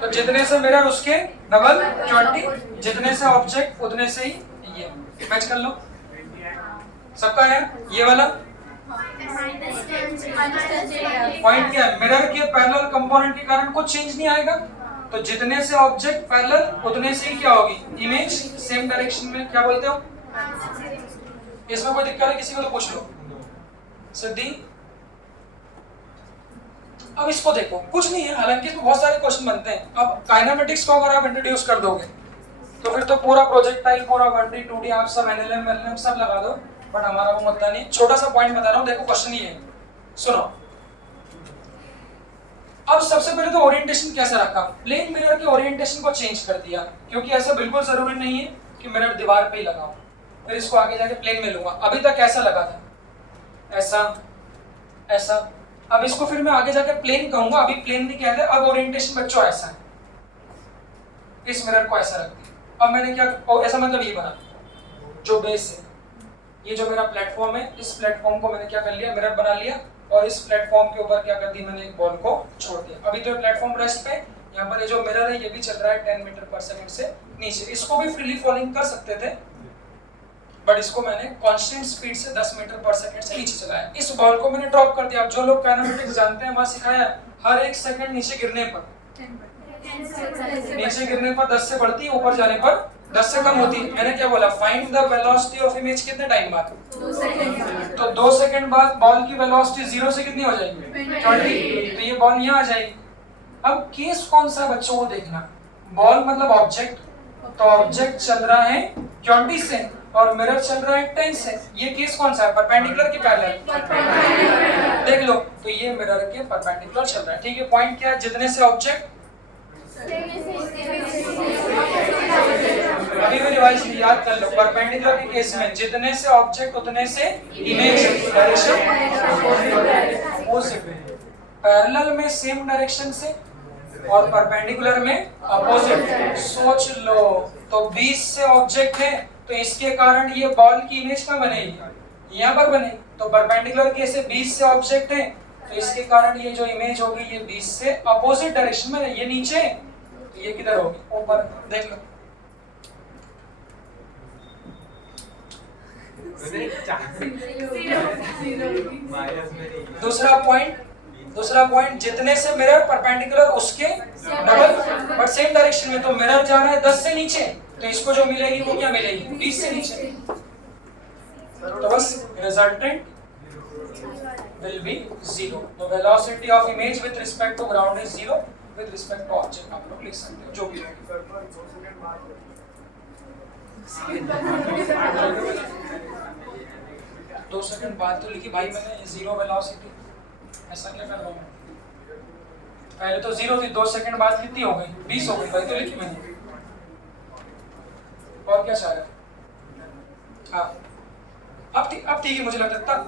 तो जितने से मिरर उसके डबल 20, जितने से ऑब्जेक्ट उतने से ही ये मैच कर लो। सबका है ये वाला पॉइंट क्या है, मिरर के पैरेलल कंपोनेंट के कारण कुछ चेंज नहीं आएगा, तो जितने से ऑब्जेक्ट पैरेलल उतने से ही क्या होगी इमेज सेम डायरेक्शन में। क्या बोलते हो, इसमें कोई दिक्कत है किसी को तो पूछ लो। सिद्धि अब इसको देखो, कुछ नहीं है, हालांकि इसमें बहुत सारे क्वेश्चन बनते हैं। अब काइनेमेटिक्स को अगर आप इंट्रोड्यूस कर दोगे तो फिर तो पूरा प्रोजेक्टाइल, पूरा 1D 2D आप सब एनएलएम एलएम सब लगा दो, बट हमारा वो मुद्दा नहीं। छोटा सा पॉइंट बता रहा हूँ, देखो क्वेश्चन ये है, सुनो। अब सबसे पहले तो ओरिएंटेशन कैसा रखा, प्लेन मिरर के ओरिएंटेशन को चेंज कर दिया, क्योंकि ऐसा बिल्कुल जरूरी नहीं है कि मिरर दीवार पे ही लगाओ, फिर इसको आगे जाके प्लेन में लूंगा। अभी तक ऐसा लगा था, ऐसा ऐसा, अब इसको फिर मैं आगे जाके प्लेन कहूंगा, अभी प्लेन नहीं कहते। अब ओरिएंटेशन बच्चों ऐसा है, इस मिरर को ऐसा रख दिया। अब मैंने क्या, ऐसा मतलब ये बना जो बेस है, ये जो मेरा प्लेटफॉर्म है, इस प्लेटफॉर्म को मैंने क्या कर लिया, मिरर बना लिया, और इस प्लेटफॉर्म के ऊपर क्या कर दी मैंने, एक बॉल को छोड़ दिया। अभी तो ये प्लेटफॉर्म रेस्ट पे, यहाँ पर ये जो मिरर है ये भी चल रहा है 10 मीटर पर सेकंड से नीचे। इसको भी फ्रीली फॉलिंग कर सकते थे, बट इसको मैंने कांस्टेंट स्पीड से 10 मीटर पर सेकंड से नीचे चलाया। इस बॉल को मैंने ड्रॉप कर दिया। अब जो लोग काइनेमेटिक्स जानते हैं वहाँ सिखाया हर 1 सेकंड नीचे गिरने पर, नीचे गिरने पर 10 से बढ़ती है, ऊपर जाने पर 10 से कम होती है। मैंने क्या बोला, find the velocity of image कितने टाइम बाद, 2 सेकंड। तो 2 सेकंड बाद बॉल की वेलोसिटी 0 से कितनी हो जाएगी 20, तो ये बॉल यहाँ आ जाएगी। अब केस कौन सा बच्चों को देखना, बॉल मतलब ऑब्जेक्ट, तो ऑब्जेक्ट चल रहा है 20 से और मिरर चल रहा है 10 से। ये केस कौन सा है, परपेंडिकुलर की पैरेलल, देख लो, तो ये मिरर के परपेंडिकुलर चल रहा है। ठीक है, पॉइंट क्या है, जितने से ऑब्जेक्ट, अभी भी रिवाइज याद कर लो, परपेंडिकुलर के केस में जितने से ऑब्जेक्ट उतने से इमेज डायरेक्शन अपोजिट, पैरेलल में सेम डायरेक्शन से और परपेंडिकुलर में अपोजिट। सोच लो, तो 20 से ऑब्जेक्ट है तो इसके कारण ये बॉल की इमेज कहाँ बनेगी, यहाँ पर बनेगी। तो परपेंडिकुलर केस से 20 से ऑब्जेक्ट है तो इसके कारण ये जो इमेज होगी ये 20 से अपोजिट डायरेक्शन में, ये नीचे तो ये किधर होगी, ऊपर। देख लो, दूसरा पॉइंट जितने से मिरर परपेंडिकुलर उसके डबल बट सेम डायरेक्शन में, तो मिरर जा रहा है 10 से नीचे तो इसको जो मिलेगी वो क्या मिलेगी 20 से नीचे, तो बस resultant will be 0. The velocity of image with respect to ground is 0. With respect to object आप लोग लिख सकते हो जो भी हो। 2 सेकंड बाद तो लिखी भाई मैंने 0 वेलोसिटी, ऐसा क्या कर रहा हूँ, पहले तो 0 थी, 2 सेकंड बाद कितनी हो गई 20 हो गई भाई, तो लिखी मैंने। और क्या चाह रहा है, हाँ अब ठीक है मुझे लगता है।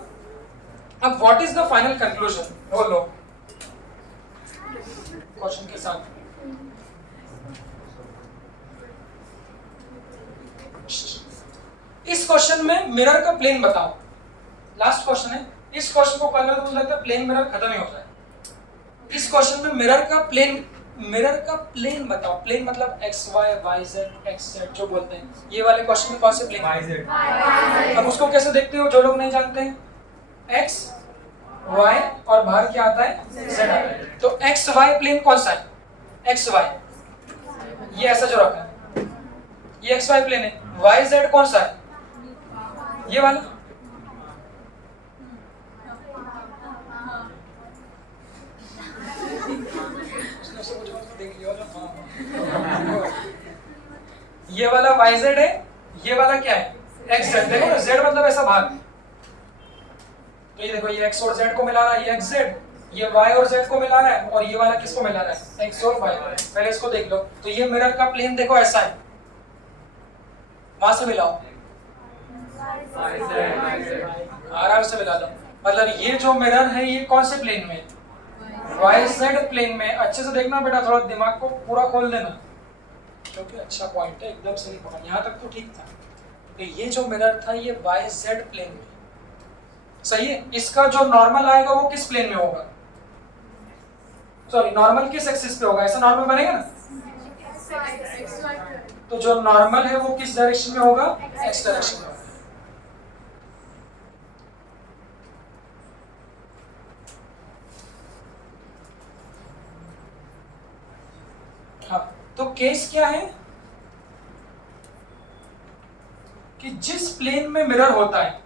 अब what is the final conclusion, बोलो क्वेश्चन के साथ। इस क्वेश्चन में मिरर का प्लेन बताओ, लास्ट क्वेश्चन है। इस क्वेश्चन को कर लो तो मुझे लगता है प्लेन मिरर खत्म ही हो जाए। इस क्वेश्चन में मिरर का प्लेन बताओ। प्लेन मतलब X Y Y Z X Z जो बोलते हैं, ये वाले क्वेश्चन में कौन से प्लेन वाई जेड। अब उसको कैसे देखते हो जो लोग नहीं जानते हैं, एक्स वाई और बाहर क्या आता है जेड आता है। तो एक्स वाई प्लेन कौन सा है, एक्स वाई ये ऐसा जो रखा है ये एक्स वाई प्लेन है। वाई जेड कौन सा है, ये वाला। ये वाला वाई जेड है, ये वाला क्या है एक्स जेड। देखो ना जेड मतलब ऐसा भाग, तो ये देखो ये x और z को मिला रहा है, ये xz, ये y और z को मिला रहा है, और ये वाला किसको मिला रहा है x और y। पहले इसको देख लो, तो ये मिरर का प्लेन देखो ऐसा है, वहां से मिलाओ, आराम से मिला लो। मतलब ये जो मिरर है ये कौन से प्लेन में, वाई जेड प्लेन में। अच्छे से देखना बेटा, थोड़ा दिमाग को पूरा खोल देना, क्योंकि अच्छा पॉइंट है, एकदम सही पकड़, यहाँ तक तो ठीक था। तो ये जो मिरर था ये वाई जेड प्लेन में, सही है। इसका जो नॉर्मल आएगा वो किस प्लेन में होगा, सॉरी नॉर्मल किस एक्सिस पे होगा, ऐसा नॉर्मल बनेगा ना। तो जो नॉर्मल है वो किस डायरेक्शन में होगा, एक्स डायरेक्शन में होगा। हाँ, तो केस क्या है कि जिस प्लेन में मिरर होता है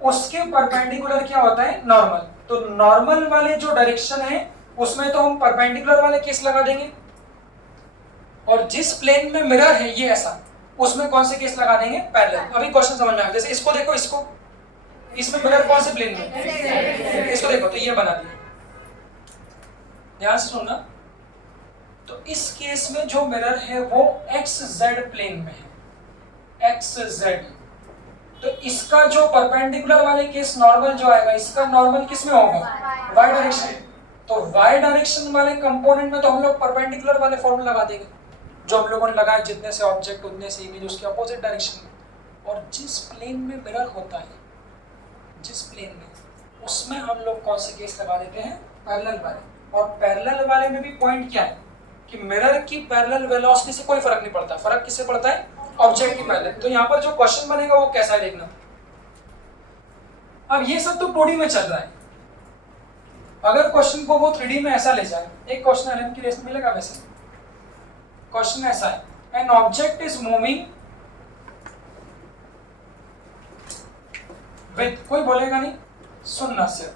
उसके परपेंडिकुलर क्या होता है, नॉर्मल। तो नॉर्मल वाले जो डायरेक्शन है उसमें तो हम परपेंडिकुलर वाले केस लगा देंगे, और जिस प्लेन में मिरर है ये ऐसा, उसमें कौन से केस लगा देंगे, पैरेलल। अभी क्वेश्चन समझ में आया, जैसे इसको देखो, इसको, इसमें मिरर कौन से प्लेन में, इसको देखो, तो ये बना दिया, ध्यान से सुनना। तो इस केस में जो मिरर है वो एक्स जेड प्लेन में है, एक्स जेड। तो इसका जो परपेंडिकुलर वाले केस नॉर्मल जो आएगा, इसका नॉर्मल किस में होगा, वाई डायरेक्शन। तो वाई डायरेक्शन वाले कंपोनेंट में तो हम लोग परपेंडिकुलर वाले फॉर्मूला लगा देंगे जो हम लोगों ने लगाया, जितने से ऑब्जेक्ट उतने से इमेज उसके अपोजिट डायरेक्शन में। और जिस प्लेन में मिरर होता है, जिस प्लेन में, उसमें हम लोग कौन से केस लगा देते हैं, पैरेलल वाले। और पैरेलल वाले में भी पॉइंट क्या है कि मिरर की पैरेलल वेलोसिटी से कोई फर्क नहीं पड़ता, फर्क किससे पड़ता है, ऑब्जेक्ट की पैरेलल। तो यहाँ पर जो क्वेश्चन बनेगा वो कैसा है देखना। अब ये सब तो 2D में चल रहा है, अगर क्वेश्चन को वो 3D में ऐसा ले जाए, एक क्वेश्चन एलएम की रेस में मिलेगा वैसे। क्वेश्चन ऐसा है, an object is moving with, कोई बोलेगा नहीं, सुनना सिर्फ।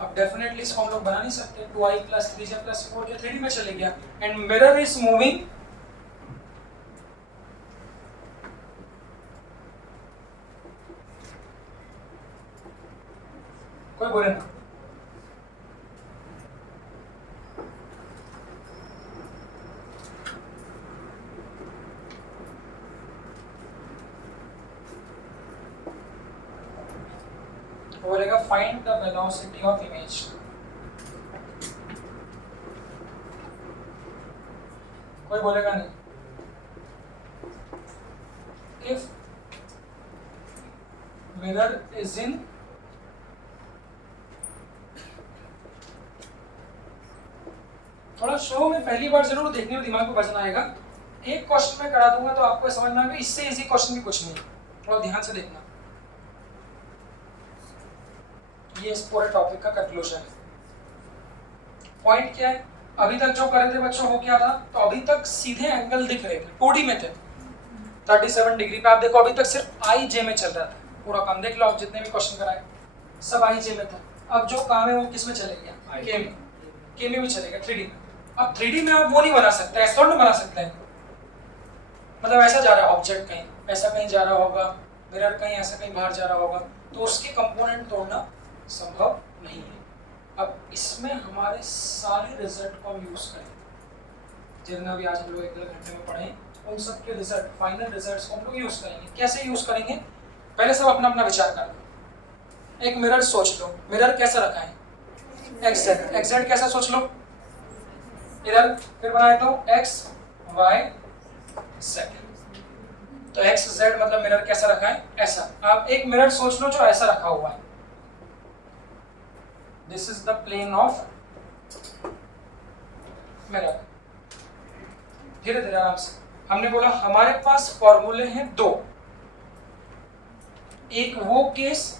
अब डेफिनेटली इसको हम लोग बना नहीं सकते, 2i + 3j + 4j 3D में चले गया। एंड मिरर इज मूविंग कोई बोले ना, बोलेगा find the velocity of image. कोई बोलेगा नहीं। इफ मिरर इज इन थोड़ा शो में पहली बार जरूर देखने में दिमाग को बचना आएगा। एक क्वेश्चन में करा दूंगा तो आपको समझ में आएगा, इससे इजी क्वेश्चन भी कुछ नहीं, थोड़ा ध्यान से देखना। ये इस पूरे टॉपिक का कंक्लूजन है। पॉइंट क्या है, अभी तक जो करे थे बच्चों वो क्या था, तो अभी तक सीधे एंगल दिख रहे थे, 2D में थे 37 डिग्री पे। आप देखो अभी तक सिर्फ आई जे में चल रहा था, पूरा काम देख लो आप, जितने भी क्वेश्चन कराए सब आई जे में था। अब जो काम है वो किस में चले गया, के में भी चलेगा, 3D में। अब 3D में आप वो नहीं बना सकते, ऐसा थोड़ा बना सकते हैं, मतलब ऐसा जा रहा है ऑब्जेक्ट कहीं, ऐसा कहीं जा रहा होगा, मिरर कहीं ऐसा कहीं बाहर जा रहा होगा, तो उसके कंपोनेंट तोड़ना संभव नहीं है। अब इसमें हमारे सारे रिजल्ट को हम यूज करेंगे, जितना भी आज हम लोग 1-2 घंटे में पढ़े, उन सब के रिजल्ट, फाइनल रिजल्ट्स को हम लोग यूज करेंगे। कैसे यूज करेंगे, पहले सब अपना अपना विचार कर लो। एक मिरर सोच लो, मिरर कैसा रखा है, एक्स जेड कैसा सोच लो, इधर फिर बनाए तो एक्स वाई जेड। तो एक्स जेड मतलब मिरर कैसा रखा है, ऐसा। आप एक मिरर सोच लो जो ऐसा रखा हुआ है, this is the plane of mirror. धीरे धीरे आराम से। हमने बोला हमारे पास फॉर्मूले हैं 2, एक वो केस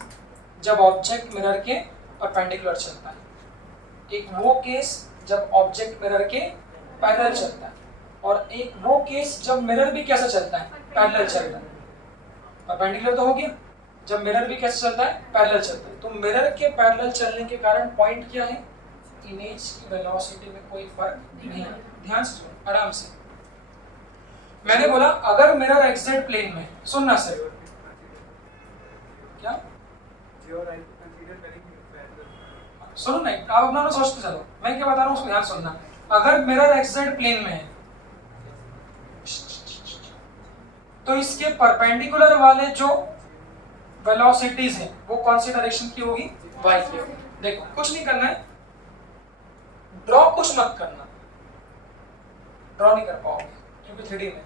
जब ऑब्जेक्ट मिरर के परपेंडिकुलर चलता है, एक वो केस जब ऑब्जेक्ट मिरर के पैरेलल चलता है, और एक वो केस जब मिरर भी कैसा चलता है, पैरेलल चलता है। परपेंडिकुलर तो हो गया, जब मिरर भी कैसे चलता है, पैरेलल चलता है। तो मिरर के पैरेलल चलने के कारण पॉइंट क्या है, इमेज की वेलोसिटी में कोई फर्क नहीं है। ध्यान से सुनो आराम से। मैंने बोला अगर मिरर एक्जेड प्लेन में, सुनना सर, क्या सुनो नहीं, आप अपना सोचते चलो, मैं क्या बता रहा हूँ उसको ध्यान सुनना। अगर मिरर एक्जेड प्लेन में है तो इसके परपेंडिकुलर वाले जो वेलोसिटीज हैं वो कौन सी डायरेक्शन की होगी, y की होगी। देखो कुछ नहीं करना है, ड्रॉ कुछ मत करना, ड्रॉ नहीं कर पाओगे क्योंकि 3D में।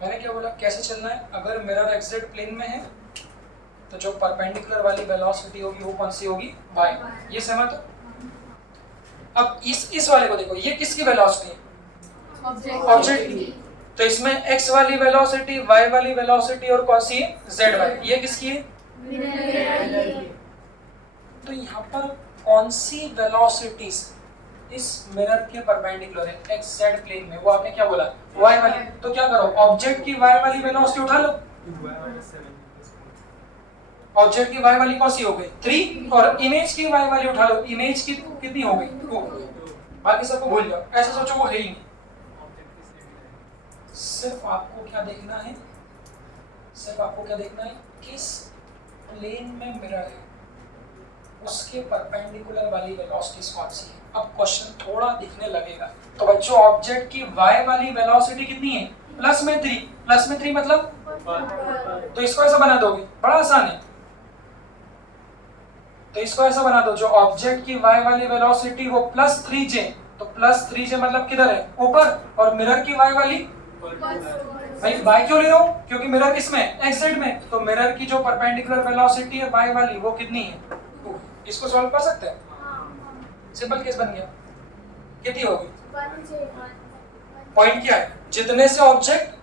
मैंने क्या बोला कैसे चलना है, अगर मिरर एक्स प्लेन में है तो जो परपेंडिकुलर वाली वेलोसिटी होगी वो कौन सी होगी, y। ये सहमत हो। अब इस वाले को देखो, ये किसकी वेलोसिटी है, ऑब्जेक्ट की। तो इसमें x वाली वेलोसिटी, y वाली वेलोसिटी और कौन सी है, z। ये किसकी है, तो यहाँ पर कौन सी वेलोसिटीज इस मिरर के परपेंडिकुलर है एक्स जेड प्लेन में, वो आपने क्या बोला, y वाली। तो क्या करो, ऑब्जेक्ट की y वाली वेलोसिटी उठा लो, ऑब्जेक्ट की y वाली कौन सी हो गई 3, और इमेज की y वाली उठा लो, इमेज की कितनी हो गई 2। बाकी सबको भूल जाओ, ऐसा सोचो वो है ही नहीं। सिर्फ आपको क्या देखना है, सिर्फ आपको क्या देखना है, किस प्लेन में मिरर है उसके परपेंडिकुलर वाली वेलोसिटी कौन सी है। अब क्वेश्चन थोड़ा दिखने लगेगा। तो बच्चों ऑब्जेक्ट की y वाली वेलोसिटी कितनी है, प्लस में 3, प्लस में 3 मतलब, तो इसको ऐसा बना दोगे, बड़ा आसान है। तो इसको ऐसा बना दो, जो ऑब्जेक्ट की y वाली वेलोसिटी वो प्लस 3j, तो प्लस 3j मतलब किधर है, ऊपर, और मिरर की y वाली, भाई y क्यों ले रहा हूं, क्योंकि मिरर किसमें, एक्स जेड में, तो मिरर की जो परपेंडिकुलर वेलोसिटी है y वाली वो कितनी है 2। इसको सॉल्व कर सकते हैं, सिंपल केस बन गया। कितनी होगी, पॉइंट क्या है, जितने से ऑब्जेक्ट,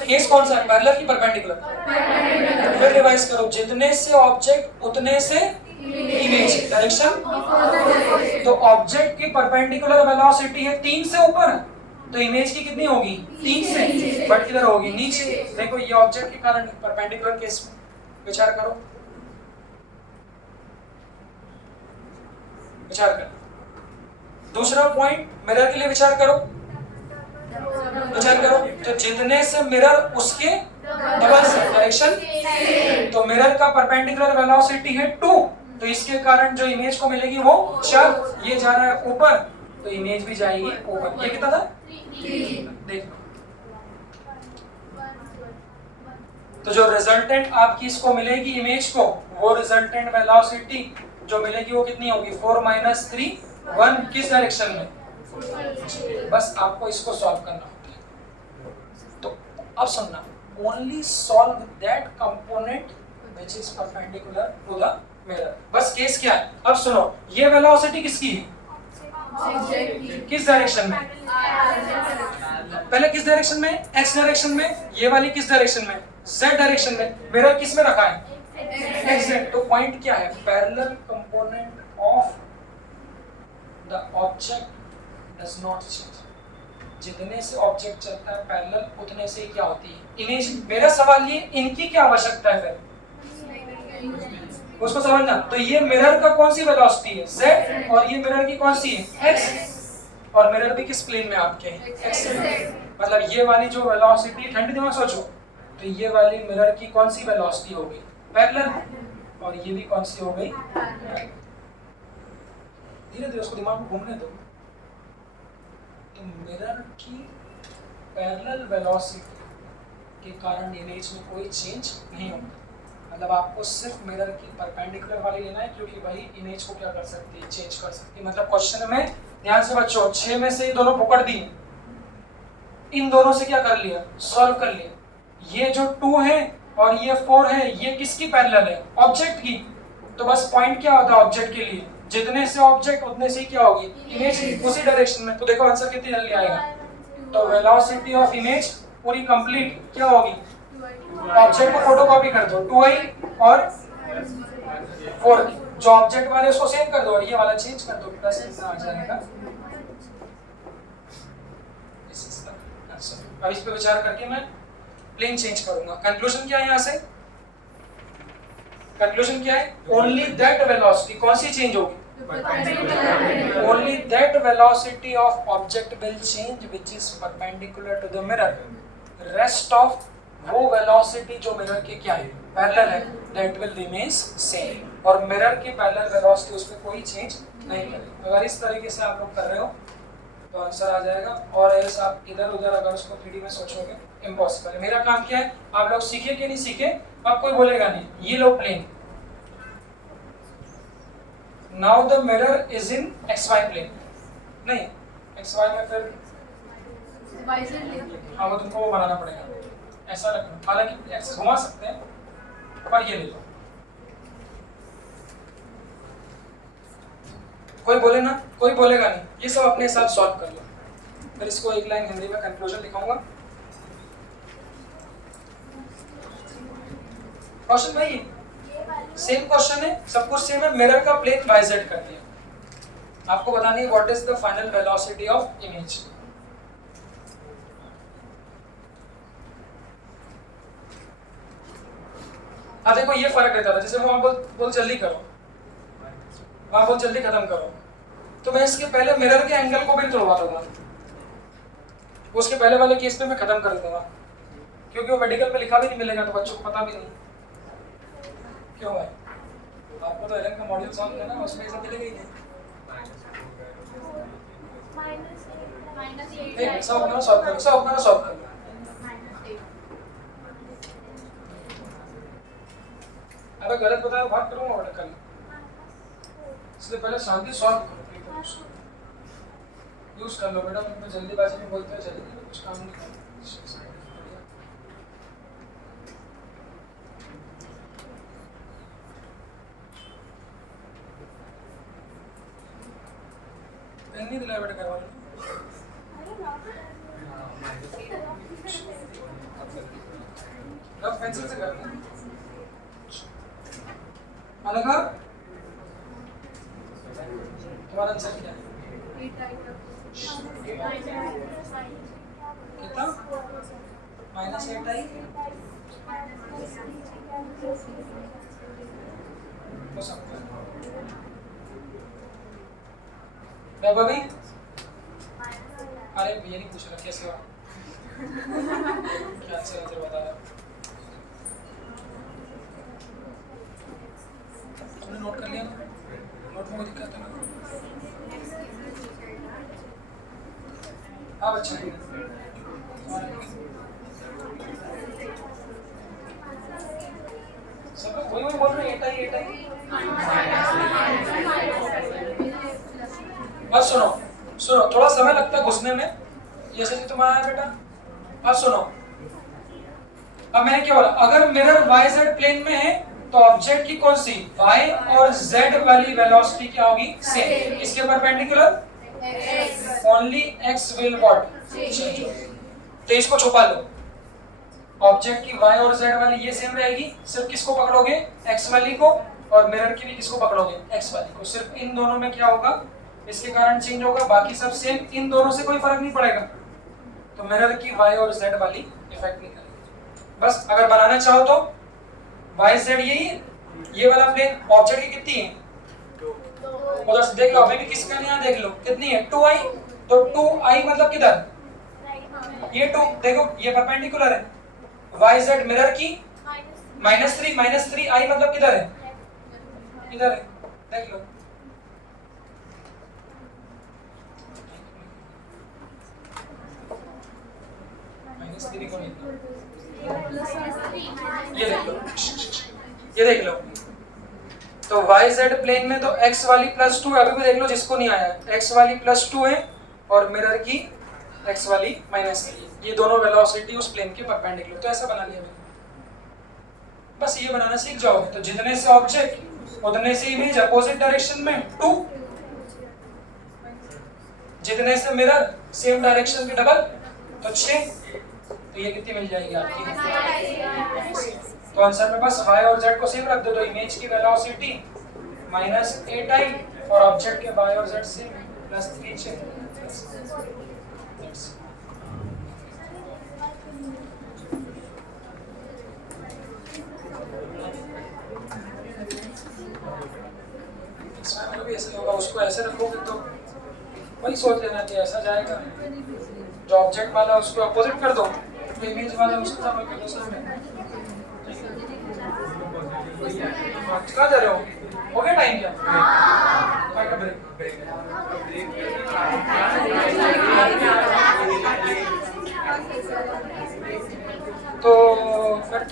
केस कौन सा है, पैरेलल की परपेंडिकुलर, फिर रिवाइज करो, जितने से ऑब्जेक्ट उतने से इमेज, डायरेक्शन। तो ऑब्जेक्ट की परपेंडिकुलर वेलोसिटी है 3 से ऊपर, तो इमेज की कितनी होगी 3 से, बट किधर होगी, नीचे। देखो ये ऑब्जेक्ट के कारण परपेंडिकुलर केस में विचार करो, विचार करो। दूसरा पॉइंट मिरर के लिए विचार करो, विचार करो, तो जितने से मिरर उसके डबल से डायरेक्शन, तो मिरर का परपेंडिकुलर वेलोसिटी है 2, तो इसके कारण जो इमेज को मिलेगी वो 4, ये जा रहा है ऊपर, तो इमेज भी जाएगी ऊपर। ये कितना था, देख, तो जो रिजल्टेंट आपकी इसको मिलेगी इमेज को, वो रिजल्टेंट वेलोसिटी जो मिलेगी वो कितनी होगी 4 - 3 1, किस डायरेक्शन में, बस आपको इसको सॉल्व करना होता है। तो अब सुनना, only solve that component which is perpendicular to the mirror. बस केस क्या है, अब सुनो, ये वेलोसिटी किसकी है, किस डायरेक्शन में, पहले किस डायरेक्शन में, एक्स डायरेक्शन में, ये वाली किस डायरेक्शन में, जेड डायरेक्शन में। मिरर किस में रखा है, एक्स जेड। तो पॉइंट क्या है, parallel component of the object does not change. जितने से ऑब्जेक्ट चलता है पैरेलल, उतने से क्या होती है इमेज। मेरा सवाल ये, इनकी क्या आवश्यकता है फिर, उसको समझना। तो ये मिरर का कौन सी वेलोसिटी है, z, और ये मिरर की कौन सी है, x, और मिरर भी किस प्लेन में आपके हैं, x। मतलब ये वाली जो वेलोसिटी, ठंडे दिमाग सोचो, तो ये वाली मिरर की कौन सी वेलोसिटी हो गई पैरेलल, और ये भी कौन सी हो गई, धीरे धीरे उसको दिमाग में घूमने दो। तो मिरर की पैरेलल वेलोसिटी के कारण इमेज में कोई चेंज नहीं होगा। मतलब आपको सिर्फ मिरर की परपेंडिकुलर वाली लेना है, क्योंकि वही इमेज को क्या कर सकती है, चेंज कर सकती है। मतलब क्वेश्चन में ध्यान से बच्चों, 6 में से ये दोनों पकड़ दिए, इन दोनों से क्या कर लिया, सॉल्व कर लिया। ये जो 2 है और ये 4 है, ये किसकी पैरेलल है, ऑब्जेक्ट की। तो बस पॉइंट क्या होता है ऑब्जेक्ट के लिए, जितने से ऑब्जेक्ट उतने से क्या होगी इमेज, उसी डायरेक्शन में। तो देखो आंसर कितनी जल्दी आएगा। तो वेलोसिटी ऑफ इमेज पूरी कंप्लीट क्या होगी, ऑब्जेक्ट को फोटोकॉपी कर दो 2i और 4, जो ऑब्जेक्ट वाले उसको सेव कर दो और ये वाला चेंज कर दो, प्लस कितना आ जाएगा। अब इस पे विचार करके मैं प्लेन चेंज करूंगा। कंक्लूजन क्या है यहाँ से, कंक्लूजन क्या है, ओनली दैट वेलोसिटी कौन सी चेंज होगी, only that velocity of object will change which is perpendicular to the mirror. Rest of वो वेलोसिटी जो मिरर के क्या है, पैरेलल है, दैट विल रिमेन सेम। और मिरर की पैरेलल वेलोसिटी उसमें कोई चेंज नहीं करेगी। अगर इस तरीके से आप लोग कर रहे हो तो आंसर आ जाएगा। और एल्स आप इधर उधर अगर उसको 3D में सोचोगे इम्पॉसिबल है। मेरा काम क्या है, आप लोग सीखे कि नहीं सीखे, अब कोई बोलेगा नहीं। ये लो plane, now the mirror is in XY plane, नहीं XY में फिर हाँ वो तुमको वो बनाना पड़ेगा, ऐसा रखना। हालांकि एक्सेस घुमा सकते हैं, पर ये ले लो। कोई बोले ना, कोई बोलेगा नहीं, ये सब अपने साथ सॉल्व कर लो। फिर इसको एक लाइन हिंदी में कंक्लूजन लिखाऊंगा। क्वेश्चन भाई सेम क्वेश्चन है, सब कुछ सेम है। मिरर का प्लेन YZ कर दिया, आपको बतानी है what is the final velocity of image. हाँ देखो ये फर्क रहता था, जैसे वहां बोल जल्दी करो, वहां बोल जल्दी खत्म करो, तो मैं इसके पहले मिरर के एंगल को भी तोड़वाता था, उसके पहले वाले केस पे मैं खत्म कर देता था, क्योंकि वो मेडिकल में लिखा भी नहीं मिलेगा तो बच्चों को पता भी नहीं। क्यों है, आपको तो एलन का मॉड्यूल सॉल्व करना है, उसमें ये सब मिलेगा ही नहीं। सब अपना सॉल्व करो, सब अपना सॉल्व करो। अगर गलत बताया तो भाग करूंगा बेटा कल, इसलिए पहले शांति सॉल्व करो। यूज कर लो बेटा, मैं जल्दीबाजी में बोलते हैं जल्दी कुछ काम नहीं करना। पेन नहीं दिलाया बेटा घर वालों ने, रफ पेंसिल से करना। अलग तुम्हारा आंसर क्या है? कितना? -8i हो सकता है। भाभी अरे ये नहीं पूछ रहा कैसे हो, क्या आंसर आंसर बता रहा। तुमने नोट कर लिया ना? नोट में कोई दिक्कत है ना? हाँ बच्चा सब लोग वही बोल रहे हैं 8i। बस सुनो थोड़ा समय लगता है घुसने में, ये सही तुम्हारा है बेटा। अब सुनो, अब मैंने क्या बोला, अगर मिरर YZ प्लेन में है तो ऑब्जेक्ट की कौन सी y और z वाली वेलोसिटी क्या होगी? सेम। इसके perpendicular only x will what change. तो इसको छुपा लो, ऑब्जेक्ट की y और z वाली ये सेम रहेगी, सिर्फ किसको पकड़ोगे? x वाली को, और मिरर की भी किसको पकड़ोगे? x वाली को। सिर्फ इन दोनों में क्या होगा, इसके कारण चेंज होगा, बाकी सब सेम। इन दोनों से कोई फर्क नहीं पड़ेगा, तो मिरर की y और z वाली इफेक्ट नहीं करेगी। बस अगर बनाना चाहो तो YZ यही ये वाला प्लेन, ऑब्जेक्ट की कितनी है? उधर से देख लो, अभी भी किसका यहाँ देख लो कितनी है? 2i। तो 2i मतलब किधर? ये 2 देखो ये परपेंडिकुलर है, YZ मिरर की -3 -3i मतलब किधर है? इधर है, देख लो। -3 को नहीं, ये देख लो तो YZ प्लेन में तो x वाली +2 है, अभी भी देख लो जिसको नहीं आया, x वाली +2 है और मिरर की x वाली -3। ये दोनों वेलोसिटी उस प्लेन के परपेंडिकुलर। तो ऐसा बना लिया मैंने, बस ये बनाना सीख जाओगे तो जितने से ऑब्जेक्ट उतने से इमेज, अपोजिट डायरेक्शन में 2, जितने से मिरर सेम डायरेक्शन के डबल तो 6। तो ये कितनी मिल जाएगी आपकी? तो आंसर में बस y और z को सेम रख दो, तो इमेज की वेलोसिटी -8i और ऑब्जेक्ट के y और z सेम +3 भी ऐसे होगा। उसको ऐसे रखोगे तो वही सोच लेना कि ऐसा जाएगा, जो ऑब्जेक्ट वाला उसको अपोजिट कर दो, इमेज वाला उसको समझ के दूसरा में। कहाँ जा रहे हो गया टाइम क्या?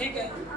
ठीक है